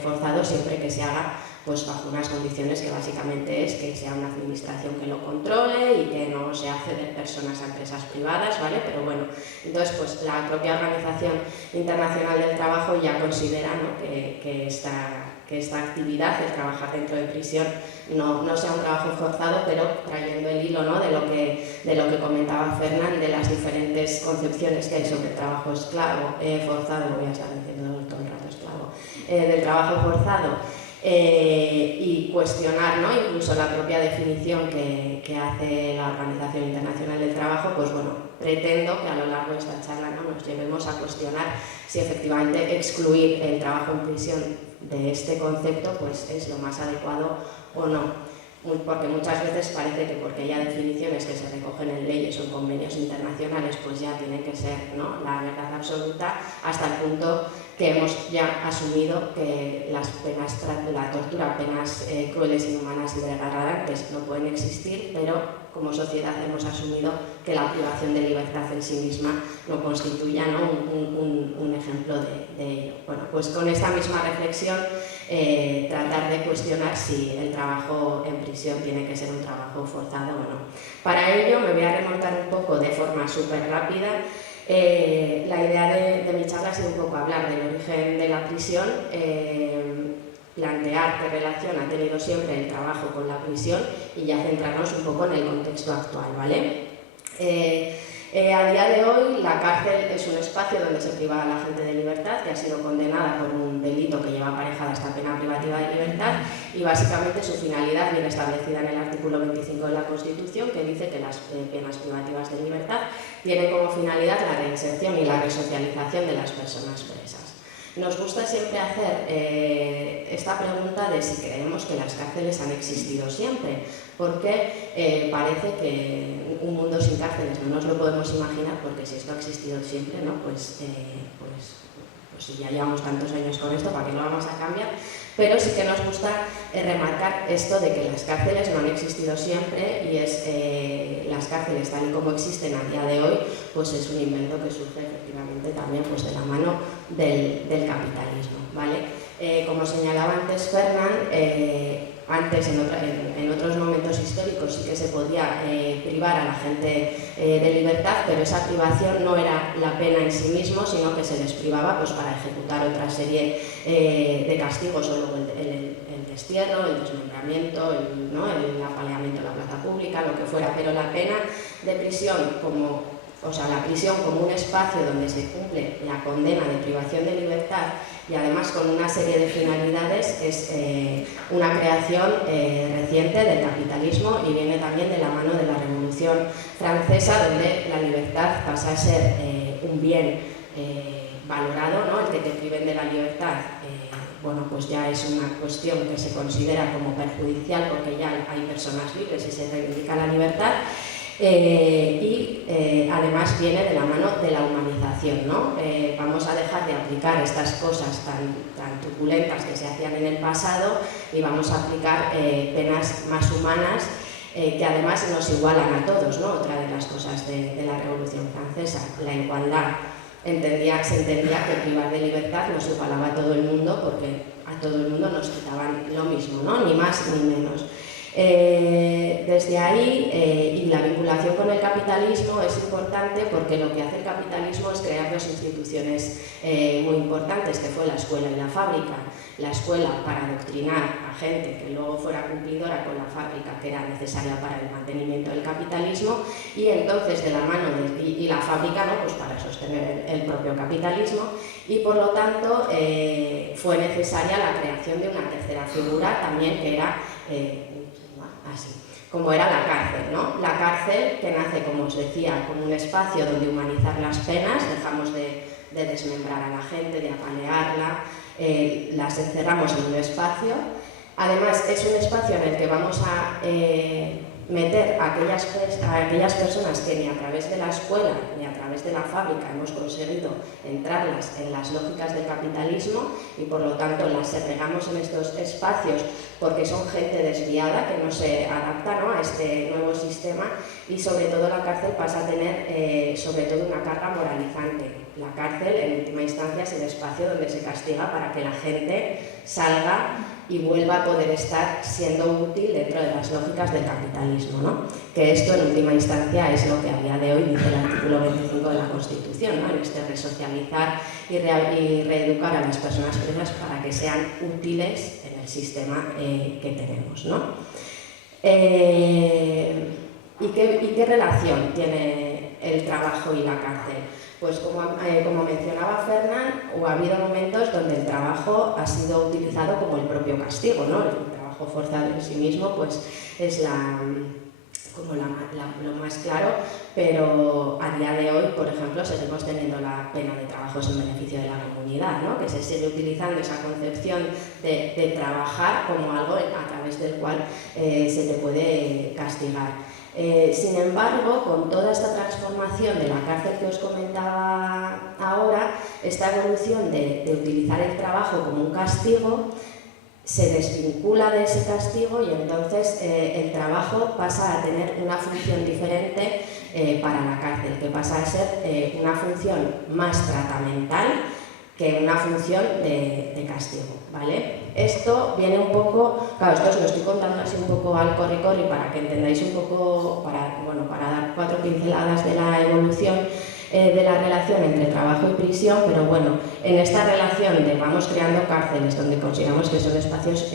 forzado, siempre que se haga pues bajo unas condiciones que básicamente es que sea una administración que lo controle y que no se hace de personas a empresas privadas, ¿vale? Pero bueno, entonces pues la propia Organización Internacional del Trabajo ya considera, ¿no?, que esta actividad, el trabajar dentro de prisión, no sea un trabajo forzado, pero trayendo el hilo, ¿no?, de lo que comentaba Fernán, de las diferentes concepciones que hay sobre el trabajo esclavo, forzado, voy a estar diciendo todo el rato esclavo, del trabajo forzado, y cuestionar, ¿no?, incluso la propia definición que hace la Organización Internacional del Trabajo, pues bueno, pretendo que a lo largo de esta charla, ¿no?, nos llevemos a cuestionar si efectivamente excluir el trabajo en prisión de este concepto pues es lo más adecuado o no. Porque muchas veces parece que porque haya definiciones que se recogen en leyes o en convenios internacionales, pues ya tiene que ser, ¿no?, la verdad absoluta, hasta el punto que hemos ya asumido que las penas, la tortura, penas crueles, inhumanas y degradantes no pueden existir, pero como sociedad hemos asumido que la privación de libertad en sí misma no constituya, ¿no?, un ejemplo de ello. Bueno, pues con esta misma reflexión, tratar de cuestionar si el trabajo en prisión tiene que ser un trabajo forzado o no. Para ello me voy a remontar un poco de forma súper rápida. La idea de mi charla ha sido un poco hablar del origen de la prisión, plantear qué relación ha tenido siempre el trabajo con la prisión y ya centrarnos un poco en el contexto actual, ¿vale? A día de hoy la cárcel es un espacio donde se priva a la gente de libertad que ha sido condenada por un delito que lleva aparejada esta pena privativa de libertad, y básicamente su finalidad viene establecida en el artículo 25 de la Constitución, que dice que las penas privativas de libertad tienen como finalidad la reinserción y la resocialización de las personas presas. Nos gusta siempre hacer esta pregunta de si creemos que las cárceles han existido siempre, porque parece que un mundo sin cárceles no nos lo podemos imaginar, porque si esto ha existido siempre, ¿no? pues si ya llevamos tantos años con esto, ¿para qué lo vamos a cambiar? Pero sí que nos gusta remarcar esto de que las cárceles no han existido siempre, y es las cárceles tal y como existen a día de hoy, pues es un invento que surge efectivamente también pues de la mano del capitalismo, ¿vale? Como señalaba antes Fernán, antes en otros momentos históricos sí que se podía privar a la gente de libertad, pero esa privación no era la pena en sí mismo, sino que se les privaba pues, para ejecutar otra serie de castigos, o luego el destierro, el desmembramiento, el apaleamiento en la plaza pública, lo que fuera, pero la pena de prisión la prisión como un espacio donde se cumple la condena de privación de libertad, y además con una serie de finalidades, es una creación reciente del capitalismo, y viene también de la mano de la Revolución Francesa, donde la libertad pasa a ser un bien valorado, ¿no? El que te priven de la libertad, pues ya es una cuestión que se considera como perjudicial, porque ya hay personas libres y se reivindica la libertad. Además viene de la mano de la humanización, ¿no? Vamos a dejar de aplicar estas cosas tan truculentas que se hacían en el pasado, y vamos a aplicar penas más humanas que además nos igualan a todos, ¿no? Otra de las cosas de la Revolución Francesa, la igualdad. Se entendía que privar de libertad nos igualaba a todo el mundo, porque a todo el mundo nos quitaban lo mismo, ¿no? Ni más ni menos. Desde ahí, y la vinculación con el capitalismo es importante, porque lo que hace el capitalismo es crear dos instituciones muy importantes, que fue la escuela y la fábrica. La escuela para adoctrinar a gente que luego fuera cumplidora con la fábrica, que era necesaria para el mantenimiento del capitalismo, y entonces de la mano y la fábrica, ¿no? Pues para sostener el propio capitalismo, y por lo tanto fue necesaria la creación de una tercera figura también, que era así, como era la cárcel, ¿no? La cárcel, que nace, como os decía, como un espacio donde humanizar las penas, dejamos de desmembrar a la gente, de apalearla, las encerramos en un espacio. Además, es un espacio en el que vamos a meter a aquellas personas que ni a través de la escuela ni a través de la fábrica hemos conseguido entrarlas en las lógicas del capitalismo, y por lo tanto las segregamos en estos espacios porque son gente desviada que no se adapta, ¿no? a este nuevo sistema, y sobre todo la cárcel pasa a tener sobre todo una carga moralizante. La cárcel en última instancia es el espacio donde se castiga para que la gente salga y vuelva a poder estar siendo útil dentro de las lógicas del capitalismo, ¿no? Que esto en última instancia es lo que a día de hoy dice el artículo 25 de la Constitución, ¿no? En este resocializar y reeducar a las personas presas para que sean útiles en el sistema que tenemos, ¿no? ¿Y qué relación tiene el trabajo y la cárcel? Pues como mencionaba Fernán, ha habido momentos donde el trabajo ha sido utilizado como el propio castigo, ¿no? El trabajo forzado en sí mismo pues, es lo más claro, pero a día de hoy, por ejemplo, seguimos teniendo la pena de trabajos en beneficio de la comunidad, ¿no? Que se sigue utilizando esa concepción de trabajar como algo a través del cual se te puede castigar. Sin embargo, con toda esta transformación de la cárcel que os comentaba ahora, esta evolución de utilizar el trabajo como un castigo se desvincula de ese castigo, y entonces el trabajo pasa a tener una función diferente para la cárcel, que pasa a ser una función más tratamental que una función de castigo, ¿vale? Esto viene un poco, claro, esto os lo estoy contando así un poco al corri-corri para que entendáis un poco, para dar 4 pinceladas de la evolución. de la relación entre trabajo y prisión, pero bueno, en esta relación de vamos creando cárceles donde consideramos que son espacios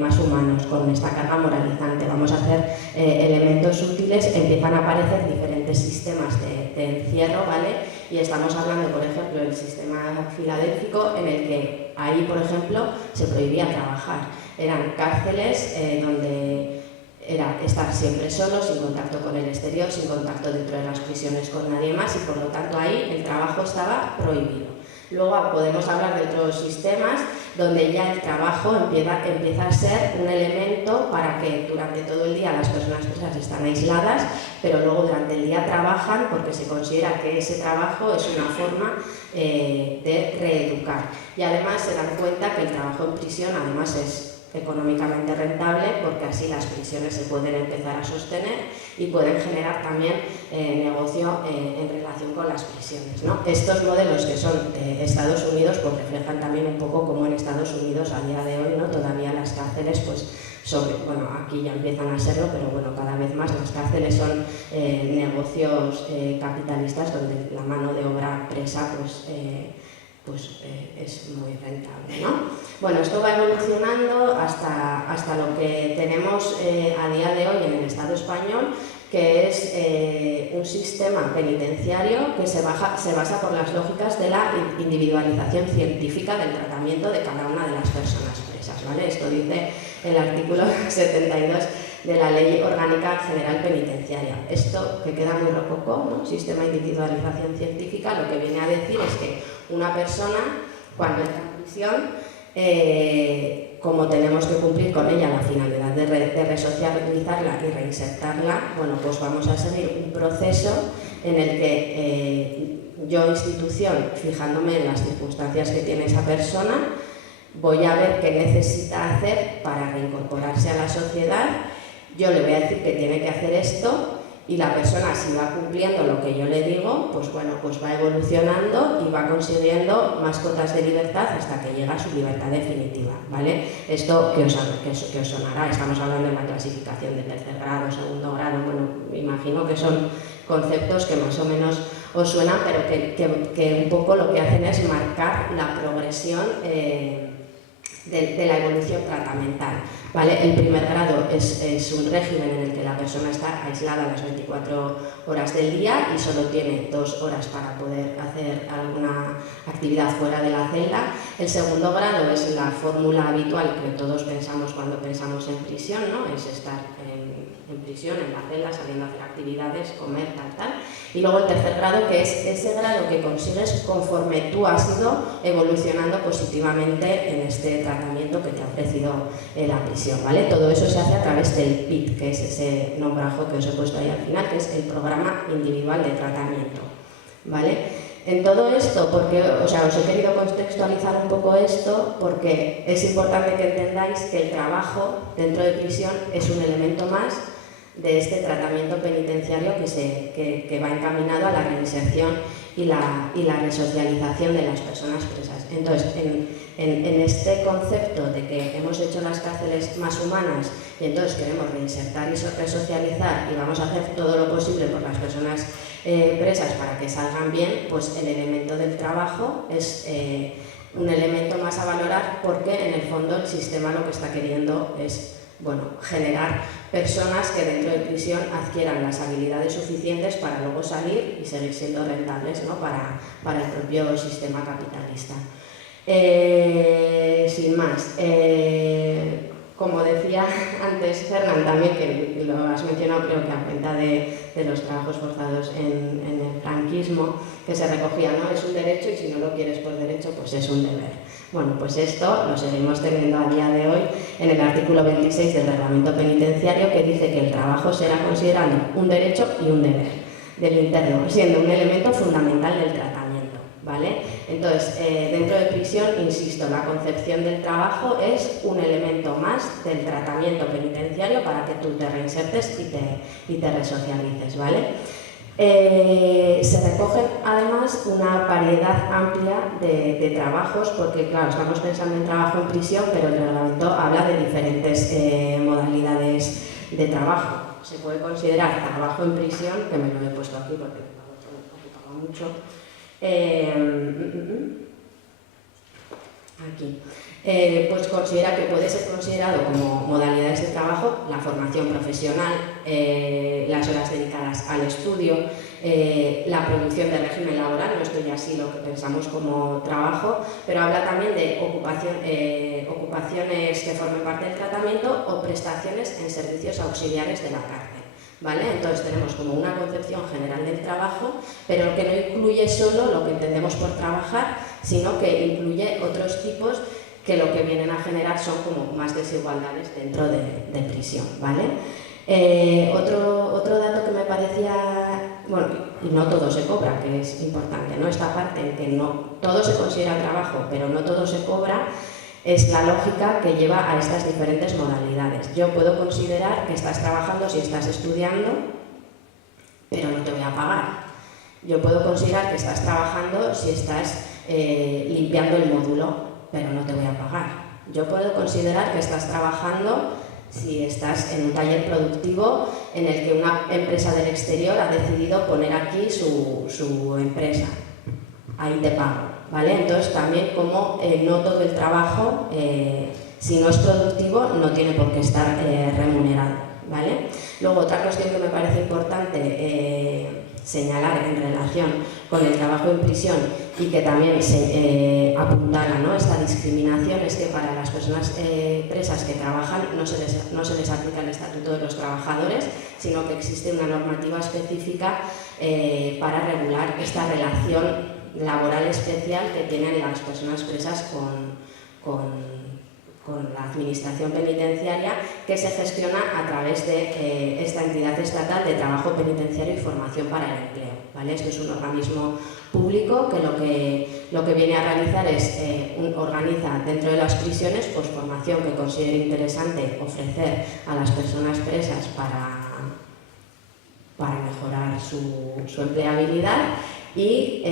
más humanos, con esta carga moralizante, vamos a hacer elementos útiles, empiezan a aparecer diferentes sistemas de encierro, ¿vale? Y estamos hablando, por ejemplo, del sistema filadélfico, en el que ahí, por ejemplo, se prohibía trabajar. Eran cárceles donde era estar siempre solo, sin contacto con el exterior, sin contacto dentro de las prisiones con nadie más, y por lo tanto ahí el trabajo estaba prohibido. Luego podemos hablar de otros sistemas donde ya el trabajo empieza a ser un elemento para que durante todo el día las personas presas están aisladas, pero luego durante el día trabajan porque se considera que ese trabajo es una forma de reeducar. Y además se dan cuenta que el trabajo en prisión además es económicamente rentable, porque así las prisiones se pueden empezar a sostener y pueden generar también negocio en relación con las prisiones, ¿no? Estos modelos que son de Estados Unidos pues reflejan también un poco cómo en Estados Unidos a día de hoy, ¿no? Todavía las cárceles pues bueno, aquí ya empiezan a serlo, pero bueno, cada vez más las cárceles son negocios capitalistas donde la mano de obra presa pues es muy rentable, ¿no? Bueno, esto va evolucionando hasta lo que tenemos a día de hoy en el Estado español, que es un sistema penitenciario que se basa por las lógicas de la individualización científica del tratamiento de cada una de las personas presas, ¿vale? Esto dice el artículo 72 de la Ley Orgánica General Penitenciaria. Esto, que queda muy rococó, ¿no? Sistema de individualización científica, lo que viene a decir es que una persona, cuando está en prisión, como tenemos que cumplir con ella la finalidad de resocializarla y reinsertarla, bueno, pues vamos a seguir un proceso en el que yo, institución, fijándome en las circunstancias que tiene esa persona, voy a ver qué necesita hacer para reincorporarse a la sociedad. Yo le voy a decir que tiene que hacer esto, y la persona, si va cumpliendo lo que yo le digo, pues bueno, pues va evolucionando y va consiguiendo más cotas de libertad hasta que llega a su libertad definitiva, ¿vale? Esto que os sonará, estamos hablando de la clasificación de tercer grado, segundo grado, bueno, me imagino que son conceptos que más o menos os suenan, pero que un poco lo que hacen es marcar la progresión de la evolución tratamental, ¿vale? El primer grado es un régimen en el que la persona está aislada las 24 horas del día y solo tiene 2 horas para poder hacer alguna actividad fuera de la celda. El segundo grado es la fórmula habitual que todos pensamos cuando pensamos en prisión, ¿no? Es estar en prisión, en la celda, saliendo a hacer actividades, comer, tal. Y luego el tercer grado, que es ese grado que consigues conforme tú has ido evolucionando positivamente en este tratamiento que te ha ofrecido la prisión, ¿vale? Todo eso se hace a través del PIT, que es ese nombrajo que os he puesto ahí al final, que es el Programa Individual de Tratamiento, ¿vale? En todo esto, porque, os he querido contextualizar un poco esto porque es importante que entendáis que el trabajo dentro de prisión es un elemento más de este tratamiento penitenciario que va encaminado a la reinserción y la resocialización de las personas presas. Entonces, en este concepto de que hemos hecho las cárceles más humanas y entonces queremos reinsertar y resocializar y vamos a hacer todo lo posible por las personas presas para que salgan bien, pues el elemento del trabajo es un elemento más a valorar, porque en el fondo el sistema lo que está queriendo es, bueno, generar personas que dentro de prisión adquieran las habilidades suficientes para luego salir y seguir siendo rentables, ¿no? para el propio sistema capitalista. Sin más, como decía antes Fernán también, que lo has mencionado creo que a cuenta de los trabajos forzados en el franquismo, que se recogía, ¿no? Es un derecho y si no lo quieres por derecho, pues es un deber. Bueno, pues esto lo seguimos teniendo a día de hoy en el artículo 26 del Reglamento Penitenciario, que dice que el trabajo será considerado un derecho y un deber del interno, siendo un elemento fundamental del tratamiento, ¿vale? Entonces, dentro de prisión, insisto, la concepción del trabajo es un elemento más del tratamiento penitenciario para que tú te reinsertes y te resocialices, ¿vale? Se recogen además una variedad amplia de trabajos, porque claro, estamos pensando en trabajo en prisión, pero el reglamento habla de diferentes modalidades de trabajo. Se puede considerar trabajo en prisión, que me lo he puesto aquí porque ocupaba mucho. Aquí. Pues considera que puede ser considerado como modalidades de trabajo la formación profesional, las horas dedicadas al estudio, la producción de régimen laboral, no esto ya sí lo que pensamos como trabajo, pero habla también de ocupaciones que formen parte del tratamiento o prestaciones en servicios auxiliares de la cárcel. ¿Vale? Entonces tenemos como una concepción general del trabajo, pero que no incluye solo lo que entendemos por trabajar, sino que incluye otros tipos que lo que vienen a generar son como más desigualdades dentro de prisión, ¿vale? Otro dato que me parecía, bueno, y no todo se cobra, que es importante, ¿no? Esta parte en que no todo se considera trabajo, pero no todo se cobra, es la lógica que lleva a estas diferentes modalidades. Yo puedo considerar que estás trabajando si estás estudiando, pero no te voy a pagar. Yo puedo considerar que estás trabajando si estás limpiando el módulo, pero no te voy a pagar. Yo puedo considerar que estás trabajando si estás en un taller productivo en el que una empresa del exterior ha decidido poner aquí su empresa. Ahí te pago, ¿vale? Entonces también como no todo el trabajo, si no es productivo, no tiene por qué estar remunerado, ¿vale? Luego otra cuestión que me parece importante señalar en relación con el trabajo en prisión y que también se apuntala, ¿no?, esta discriminación es que para las personas presas que trabajan no se les aplica el Estatuto de los Trabajadores, sino que existe una normativa específica para regular esta relación laboral especial que tienen las personas presas con la administración penitenciaria, que se gestiona a través de esta entidad estatal de trabajo penitenciario y formación para el empleo, ¿vale? Esto es un organismo público que lo que viene a realizar es organiza dentro de las prisiones pues, formación que considere interesante ofrecer a las personas presas para mejorar su empleabilidad y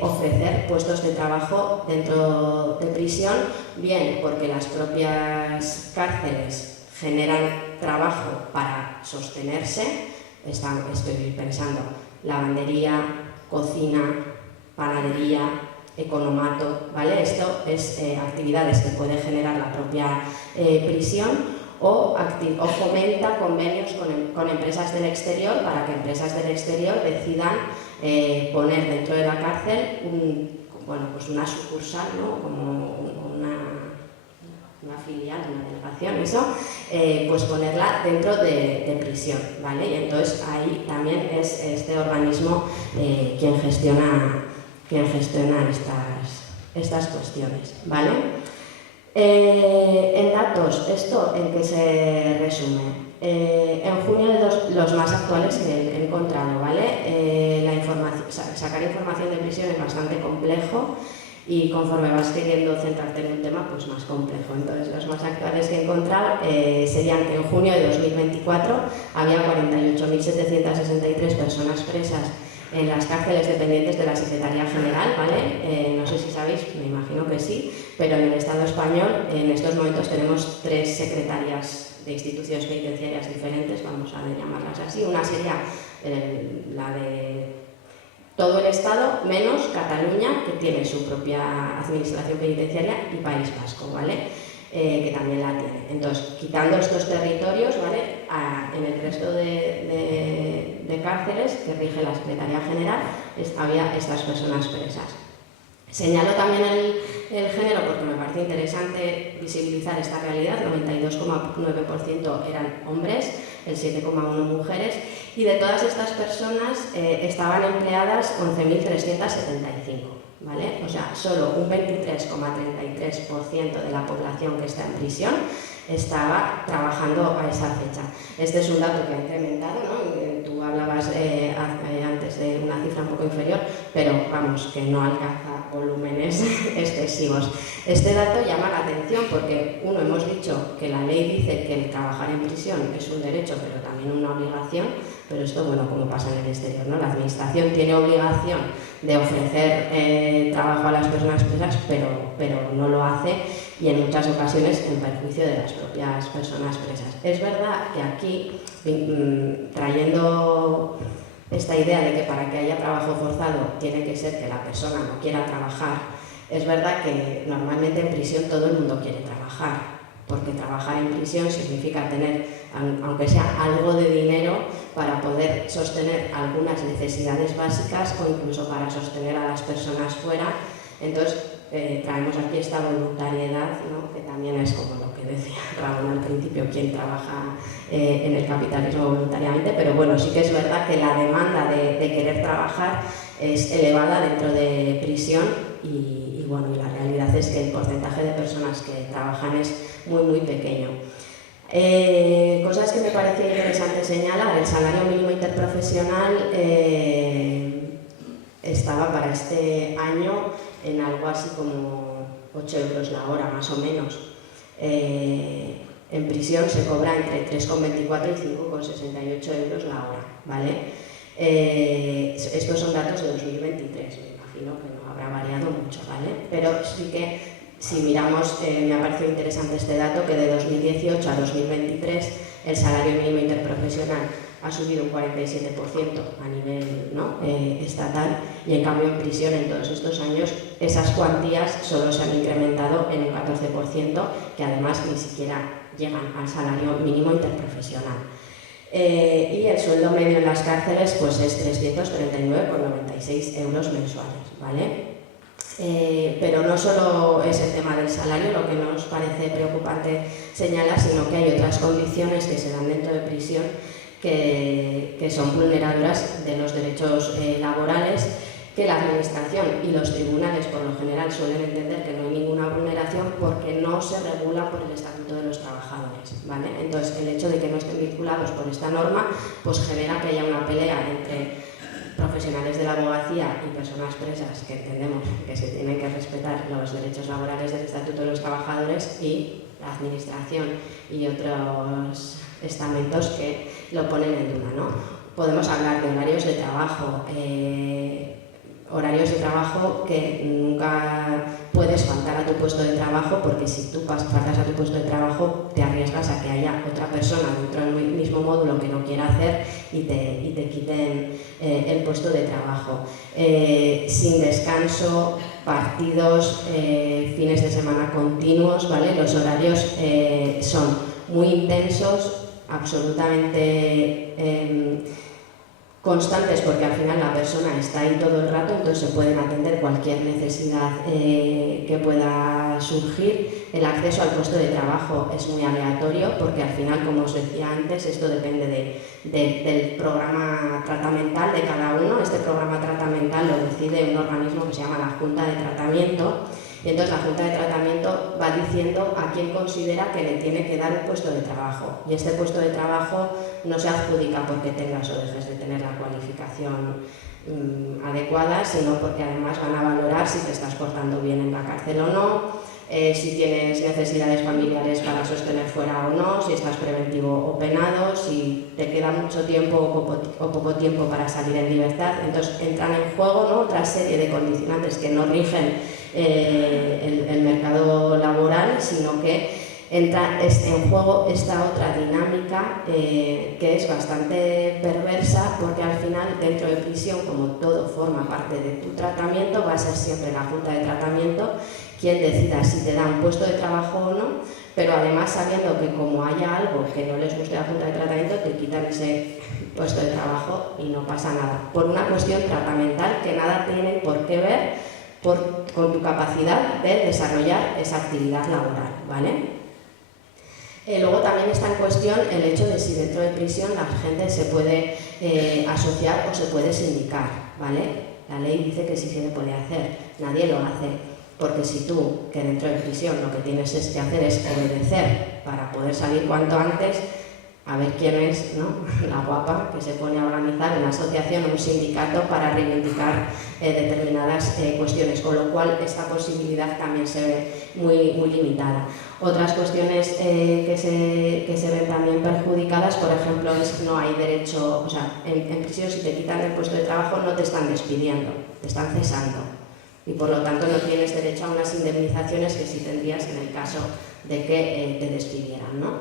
ofrecer puestos de trabajo dentro de prisión, bien porque las propias cárceles generan trabajo para sostenerse, estoy pensando lavandería, cocina, panadería, economato, ¿vale? Esto es actividades que puede generar la propia prisión o fomenta convenios con empresas del exterior para que empresas del exterior decidan poner dentro de la cárcel pues una sucursal, ¿no?, como una filial, una delegación, eso, pues ponerla dentro de prisión, ¿vale? Y entonces ahí también es este organismo quien gestiona estas cuestiones, ¿vale? En datos, ¿esto en qué se resume? En junio de los más actuales que he encontrado, ¿vale? Sacar información de prisión es bastante complejo y conforme vas queriendo centrarte en un tema, pues más complejo. Entonces, los más actuales que he encontrado serían que en junio de 2024 había 48.763 personas presas en las cárceles dependientes de la Secretaría General, ¿vale? No sé si sabéis, me imagino que sí, pero en el Estado español en estos momentos tenemos 3 secretarias de instituciones penitenciarias diferentes, vamos a llamarlas así. Una sería la de todo el Estado, menos Cataluña, que tiene su propia administración penitenciaria, y País Vasco, ¿vale? Que también la tiene. Entonces, quitando estos territorios, ¿vale?, en el resto de cárceles que rige la Secretaría General había estas personas presas. Señalo también el género porque me parece interesante visibilizar esta realidad. 92,9% eran hombres, el 7,1% mujeres, y de todas estas personas estaban empleadas 11.375. ¿Vale? O sea, solo un 23,33% de la población que está en prisión estaba trabajando a esa fecha. Este es un dato que ha incrementado, ¿no? Tú hablabas antes de una cifra un poco inferior, pero vamos, que no alcanza volúmenes excesivos. Este dato llama la atención porque, uno, hemos dicho que la ley dice que el trabajar en prisión es un derecho, pero también una obligación, pero esto, bueno, como pasa en el exterior, ¿no? La administración tiene obligación de ofrecer trabajo a las personas presas, pero no lo hace, y en muchas ocasiones en perjuicio de las propias personas presas. Es verdad que aquí, trayendo esta idea de que para que haya trabajo forzado tiene que ser que la persona no quiera trabajar, es verdad que normalmente en prisión todo el mundo quiere trabajar, porque trabajar en prisión significa tener, aunque sea algo de dinero, para poder sostener algunas necesidades básicas o incluso para sostener a las personas fuera. Entonces, traemos aquí esta voluntariedad, ¿no? Que también es como lo que decía Ramón al principio, quien trabaja en el capitalismo voluntariamente, pero bueno, sí que es verdad que la demanda de querer trabajar es elevada dentro de prisión y bueno, y la realidad es que el porcentaje de personas que trabajan es muy pequeño. Cosas que me parecía interesante señalar: el salario mínimo interprofesional estaba para este año en algo así como 8 euros la hora, más o menos. En prisión se cobra entre 3,24 y 5,68 euros la hora, ¿vale? Estos son datos de 2023, me imagino que no habrá variado mucho, ¿vale? Pero sí que, si miramos, me ha parecido interesante este dato, que de 2018 a 2023 el salario mínimo interprofesional ha subido un 47% a nivel, ¿no? Estatal, y en cambio en prisión en todos estos años esas cuantías solo se han incrementado en un 14%, que además ni siquiera llegan al salario mínimo interprofesional. Y el sueldo medio en las cárceles pues es 339,96 euros mensuales, ¿vale? Pero no solo es el tema del salario lo que nos parece preocupante señalar, sino que hay otras condiciones que se dan dentro de prisión que son vulneradoras de los derechos laborales, que la administración y los tribunales por lo general suelen entender que no hay ninguna vulneración porque no se regula por el Estatuto de los Trabajadores, ¿vale? Entonces, el hecho de que no estén vinculados por esta norma pues genera que haya una pelea entre profesionales de la abogacía y personas presas, que entendemos que se tienen que respetar los derechos laborales del Estatuto de los Trabajadores, y la administración y otros estamentos que lo ponen en duda, ¿no? Podemos hablar de horarios de trabajo que nunca puedes faltar a tu puesto de trabajo, porque si tú faltas a tu puesto de trabajo te arriesgas a que haya otra persona dentro del mismo módulo que no quiera hacer y te quiten el puesto de trabajo. Sin descanso, partidos, fines de semana continuos, ¿vale? Los horarios son muy intensos, absolutamente constantes, porque al final la persona está ahí todo el rato, entonces se pueden atender cualquier necesidad que pueda surgir. El acceso al puesto de trabajo es muy aleatorio, porque al final, como os decía antes, esto depende del programa tratamental de cada uno. Este programa tratamental lo decide un organismo que se llama la Junta de Tratamiento, y entonces la Junta de Tratamiento va diciendo a quién considera que le tiene que dar un puesto de trabajo, y este puesto de trabajo no se adjudica porque tengas o dejes de tener la cualificación adecuada, sino porque además van a valorar si te estás portando bien en la cárcel o no, si tienes necesidades familiares para sostener fuera o no, si estás preventivo o penado, si te queda mucho tiempo o poco tiempo para salir en libertad. Entonces entran en juego, ¿no?, otra serie de condicionantes que no rigen el mercado laboral, sino que entra en juego esta otra dinámica que es bastante perversa, porque al final dentro de prisión, como todo forma parte de tu tratamiento, va a ser siempre la Junta de Tratamiento quien decida si te da un puesto de trabajo o no, pero además sabiendo que como haya algo que no les guste a la Junta de Tratamiento, te quitan ese puesto de trabajo y no pasa nada, por una cuestión tratamental que nada tiene por qué ver con tu capacidad de desarrollar esa actividad laboral, ¿vale? Luego también está en cuestión el hecho de si dentro de prisión la gente se puede asociar o se puede sindicar, ¿vale? La ley dice que sí se puede hacer, nadie lo hace, porque si tú, que dentro de prisión lo que tienes que hacer es obedecer para poder salir cuanto antes, a ver quién es, ¿no?, la guapa que se pone a organizar una asociación o un sindicato para reivindicar determinadas cuestiones, con lo cual esta posibilidad también se ve muy limitada. Otras cuestiones que se ven también perjudicadas, por ejemplo, es que no hay derecho, o sea, en prisión si te quitan el puesto de trabajo no te están despidiendo, te están cesando, y por lo tanto no tienes derecho a unas indemnizaciones que sí tendrías en el caso de que te despidieran, ¿no?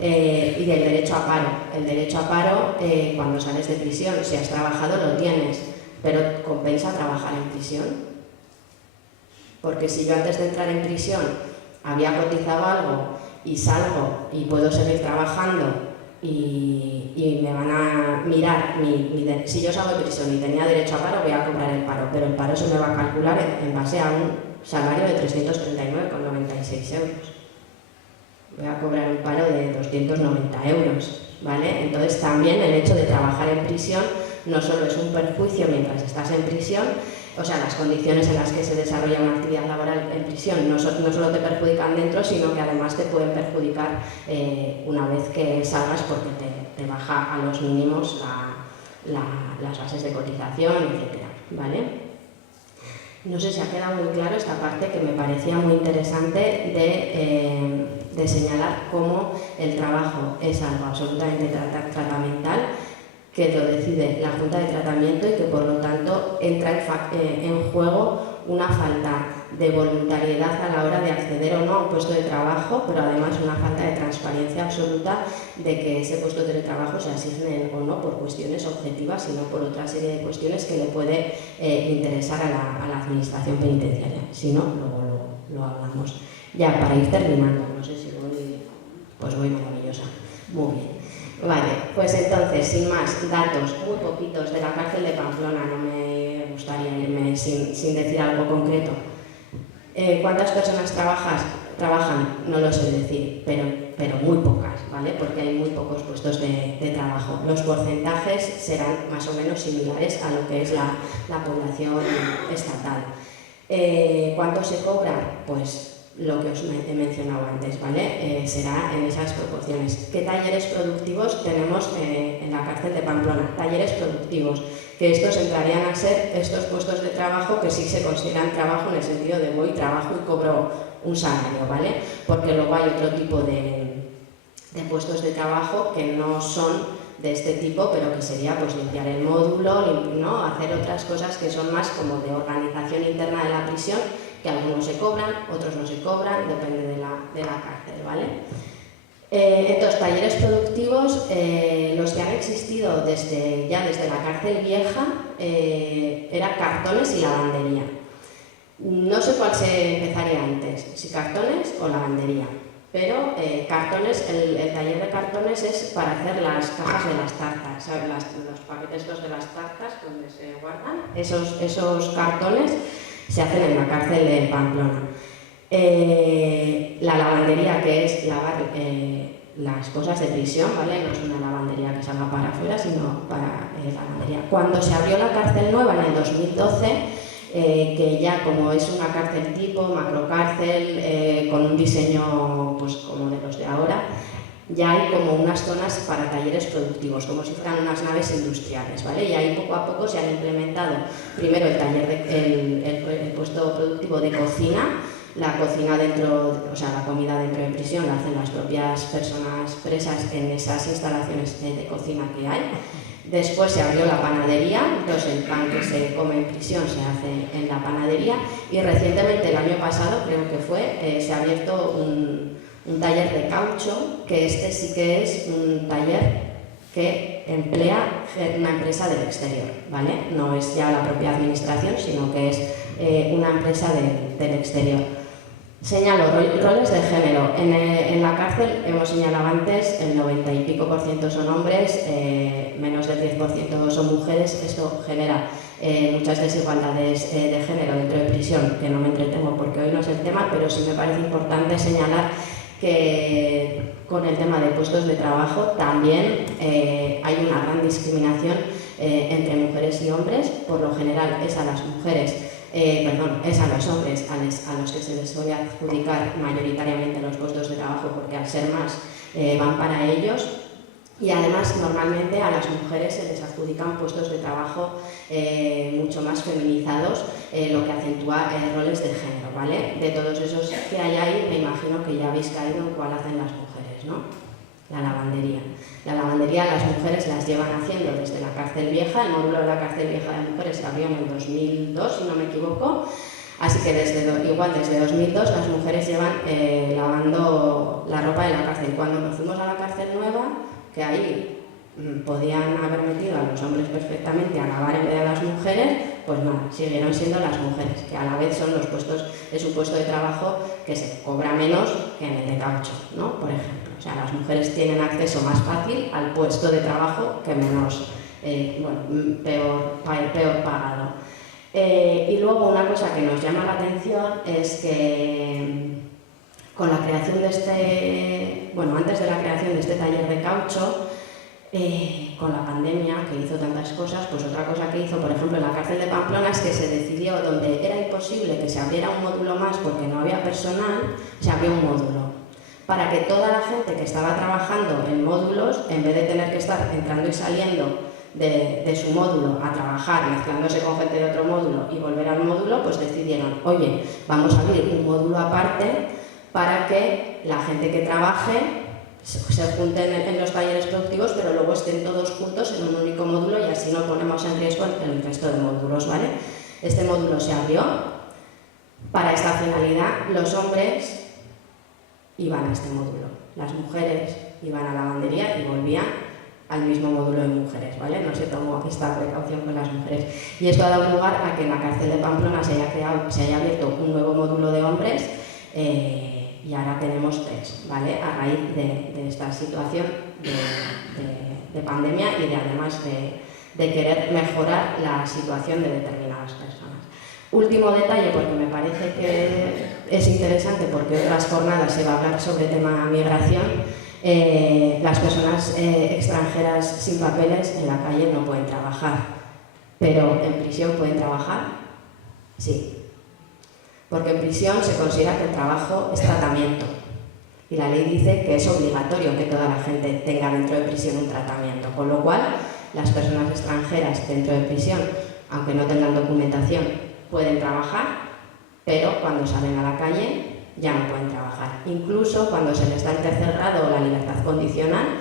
Y del derecho a paro. El derecho a paro, cuando sales de prisión, si has trabajado lo tienes, pero ¿compensa trabajar en prisión? Porque si yo antes de entrar en prisión había cotizado algo y salgo y puedo seguir trabajando y me van a mirar, si yo salgo de prisión y tenía derecho a paro, voy a cobrar el paro, pero el paro se me va a calcular en base a un salario de 339,96 euros. Voy a cobrar un paro de 290 euros, ¿vale? Entonces también el hecho de trabajar en prisión no solo es un perjuicio mientras estás en prisión, o sea, las condiciones en las que se desarrolla una actividad laboral en prisión no solo te perjudican dentro, sino que además te pueden perjudicar una vez que salgas porque te baja a los mínimos las bases de cotización, etcétera, ¿vale? No sé si ha quedado muy claro esta parte que me parecía muy interesante de señalar cómo el trabajo es algo absolutamente tratamental, que lo decide la Junta de Tratamiento y que por lo tanto entra en juego una falta de voluntariedad a la hora de acceder o no a un puesto de trabajo, pero además una falta de transparencia absoluta de que ese puesto de trabajo se asigne o no por cuestiones objetivas, sino por otra serie de cuestiones que le puede interesar a la administración penitenciaria. Si no, luego lo hablamos. Ya, para ir terminando, no sé si voy maravillosa. Muy bien. Vale, pues entonces, sin más, datos muy poquitos de la cárcel de Pamplona, no me gustaría irme sin decir algo concreto. ¿Cuántas personas trabajan? No lo sé decir, pero muy pocas, ¿vale? Porque hay muy pocos puestos de trabajo. Los porcentajes serán más o menos similares a lo que es la población estatal. ¿Cuánto se cobra? Pues lo que os he mencionado antes, ¿vale? Será en esas proporciones. ¿Qué talleres productivos tenemos en la cárcel de Pamplona? Talleres productivos, que estos entrarían a ser estos puestos de trabajo que sí se consideran trabajo en el sentido de voy, trabajo y cobro un salario, ¿vale? Porque luego hay otro tipo de puestos de trabajo que no son de este tipo, pero que sería pues limpiar el módulo, ¿no? Hacer otras cosas que son más como de organización interna de la prisión, que algunos se cobran, otros no se cobran, depende de la cárcel, ¿vale? Entonces, talleres productivos, los que han existido desde la cárcel vieja, eran cartones y lavandería. No sé cuál se empezaría antes, si cartones o lavandería, pero cartones, el taller de cartones es para hacer las cajas de las tartas, ¿sabes? Los paquetes estos de las tartas donde se guardan, esos cartones se hacen en la cárcel de Pamplona. La lavandería, que es lavar las cosas de prisión, ¿vale? No es una lavandería que salga para afuera, sino para lavandería. Cuando se abrió la cárcel nueva en el 2012, que ya como es una cárcel tipo, macrocárcel, con un diseño pues como de los de ahora, ya hay como unas zonas para talleres productivos, como si fueran unas naves industriales, ¿vale? Y ahí poco a poco se han implementado primero el taller el puesto productivo de cocina, la cocina dentro, o sea, la comida dentro de prisión la hacen las propias personas presas en esas instalaciones de cocina que hay. Después se abrió la panadería, entonces el pan que se come en prisión se hace en la panadería, y recientemente, el año pasado creo que fue, se ha abierto un taller de caucho, que este sí que es un taller que emplea una empresa del exterior, ¿vale? No es ya la propia administración, sino que es una empresa del exterior. Señalo roles de género. En la cárcel, hemos señalado antes, el 90 y pico % son hombres, menos del 10% son mujeres. Esto genera muchas desigualdades de género dentro de prisión, que no me entretengo porque hoy no es el tema, pero sí me parece importante señalar que con el tema de puestos de trabajo también hay una gran discriminación entre mujeres y hombres. Por lo general es a las mujeres, es a los hombres a los que se les suele adjudicar mayoritariamente los puestos de trabajo, porque al ser más van para ellos. Y además, normalmente a las mujeres se les adjudican puestos de trabajo mucho más feminizados, lo que acentúa roles de género, ¿vale? De todos esos que hay ahí, me imagino que ya habéis caído en cuál hacen las mujeres, ¿no? La lavandería. La lavandería las mujeres las llevan haciendo desde la cárcel vieja. El módulo de la cárcel vieja de mujeres se abrió en el 2002, si no me equivoco. Así que igual desde 2002 las mujeres llevan lavando la ropa en la cárcel. Cuando nos fuimos a la cárcel nueva, que ahí podían haber metido a los hombres perfectamente a lavar en vez de a las mujeres, pues nada, siguieron siendo las mujeres, que a la vez son los puestos, es un puesto de trabajo que se cobra menos que en el de caucho, ¿no? Por ejemplo. O sea, las mujeres tienen acceso más fácil al puesto de trabajo que menos, peor pagado. Y luego una cosa que nos llama la atención es que con la creación de antes de la creación de este taller de caucho, con la pandemia que hizo tantas cosas, pues otra cosa que hizo, por ejemplo, en la cárcel de Pamplona es que se decidió, donde era imposible que se abriera un módulo más porque no había personal, se abrió un módulo, para que toda la gente que estaba trabajando en módulos, en vez de tener que estar entrando y saliendo de su módulo a trabajar, mezclándose con gente de otro módulo y volver al módulo, pues decidieron, oye, vamos a abrir un módulo aparte para que la gente que trabaje se junten en los talleres productivos, pero luego estén todos juntos en un único módulo y así no ponemos en riesgo el resto de módulos, ¿vale? Este módulo se abrió. Para esta finalidad, los hombres iban a este módulo, las mujeres iban a la lavandería y volvían al mismo módulo de mujeres, ¿vale? No se tomó esta precaución con las mujeres. Y esto ha dado lugar a que en la cárcel de Pamplona se haya abierto un nuevo módulo de hombres, y ahora tenemos 3, ¿vale? A raíz de esta situación de pandemia y además de querer mejorar la situación de determinadas personas. Último detalle, porque me parece que es interesante, porque en otras jornadas se va a hablar sobre tema migración. Las personas extranjeras sin papeles en la calle no pueden trabajar, pero en prisión pueden trabajar, sí. Porque en prisión se considera que el trabajo es tratamiento y la ley dice que es obligatorio que toda la gente tenga dentro de prisión un tratamiento, con lo cual las personas extranjeras dentro de prisión, aunque no tengan documentación, pueden trabajar, pero cuando salen a la calle ya no pueden trabajar. Incluso cuando se les da el tercer grado o la libertad condicional,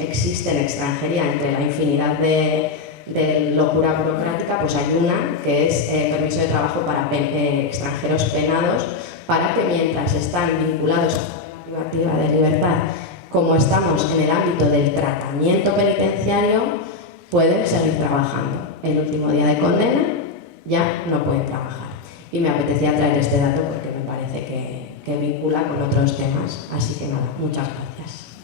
existe en extranjería entre la infinidad de locura burocrática, pues hay una que es permiso de trabajo para extranjeros penados, para que mientras están vinculados a la pena privativa de libertad, como estamos en el ámbito del tratamiento penitenciario, pueden seguir trabajando. El último día de condena ya no pueden trabajar. Y me apetecía traer este dato porque me parece que vincula con otros temas. Así que nada, muchas gracias.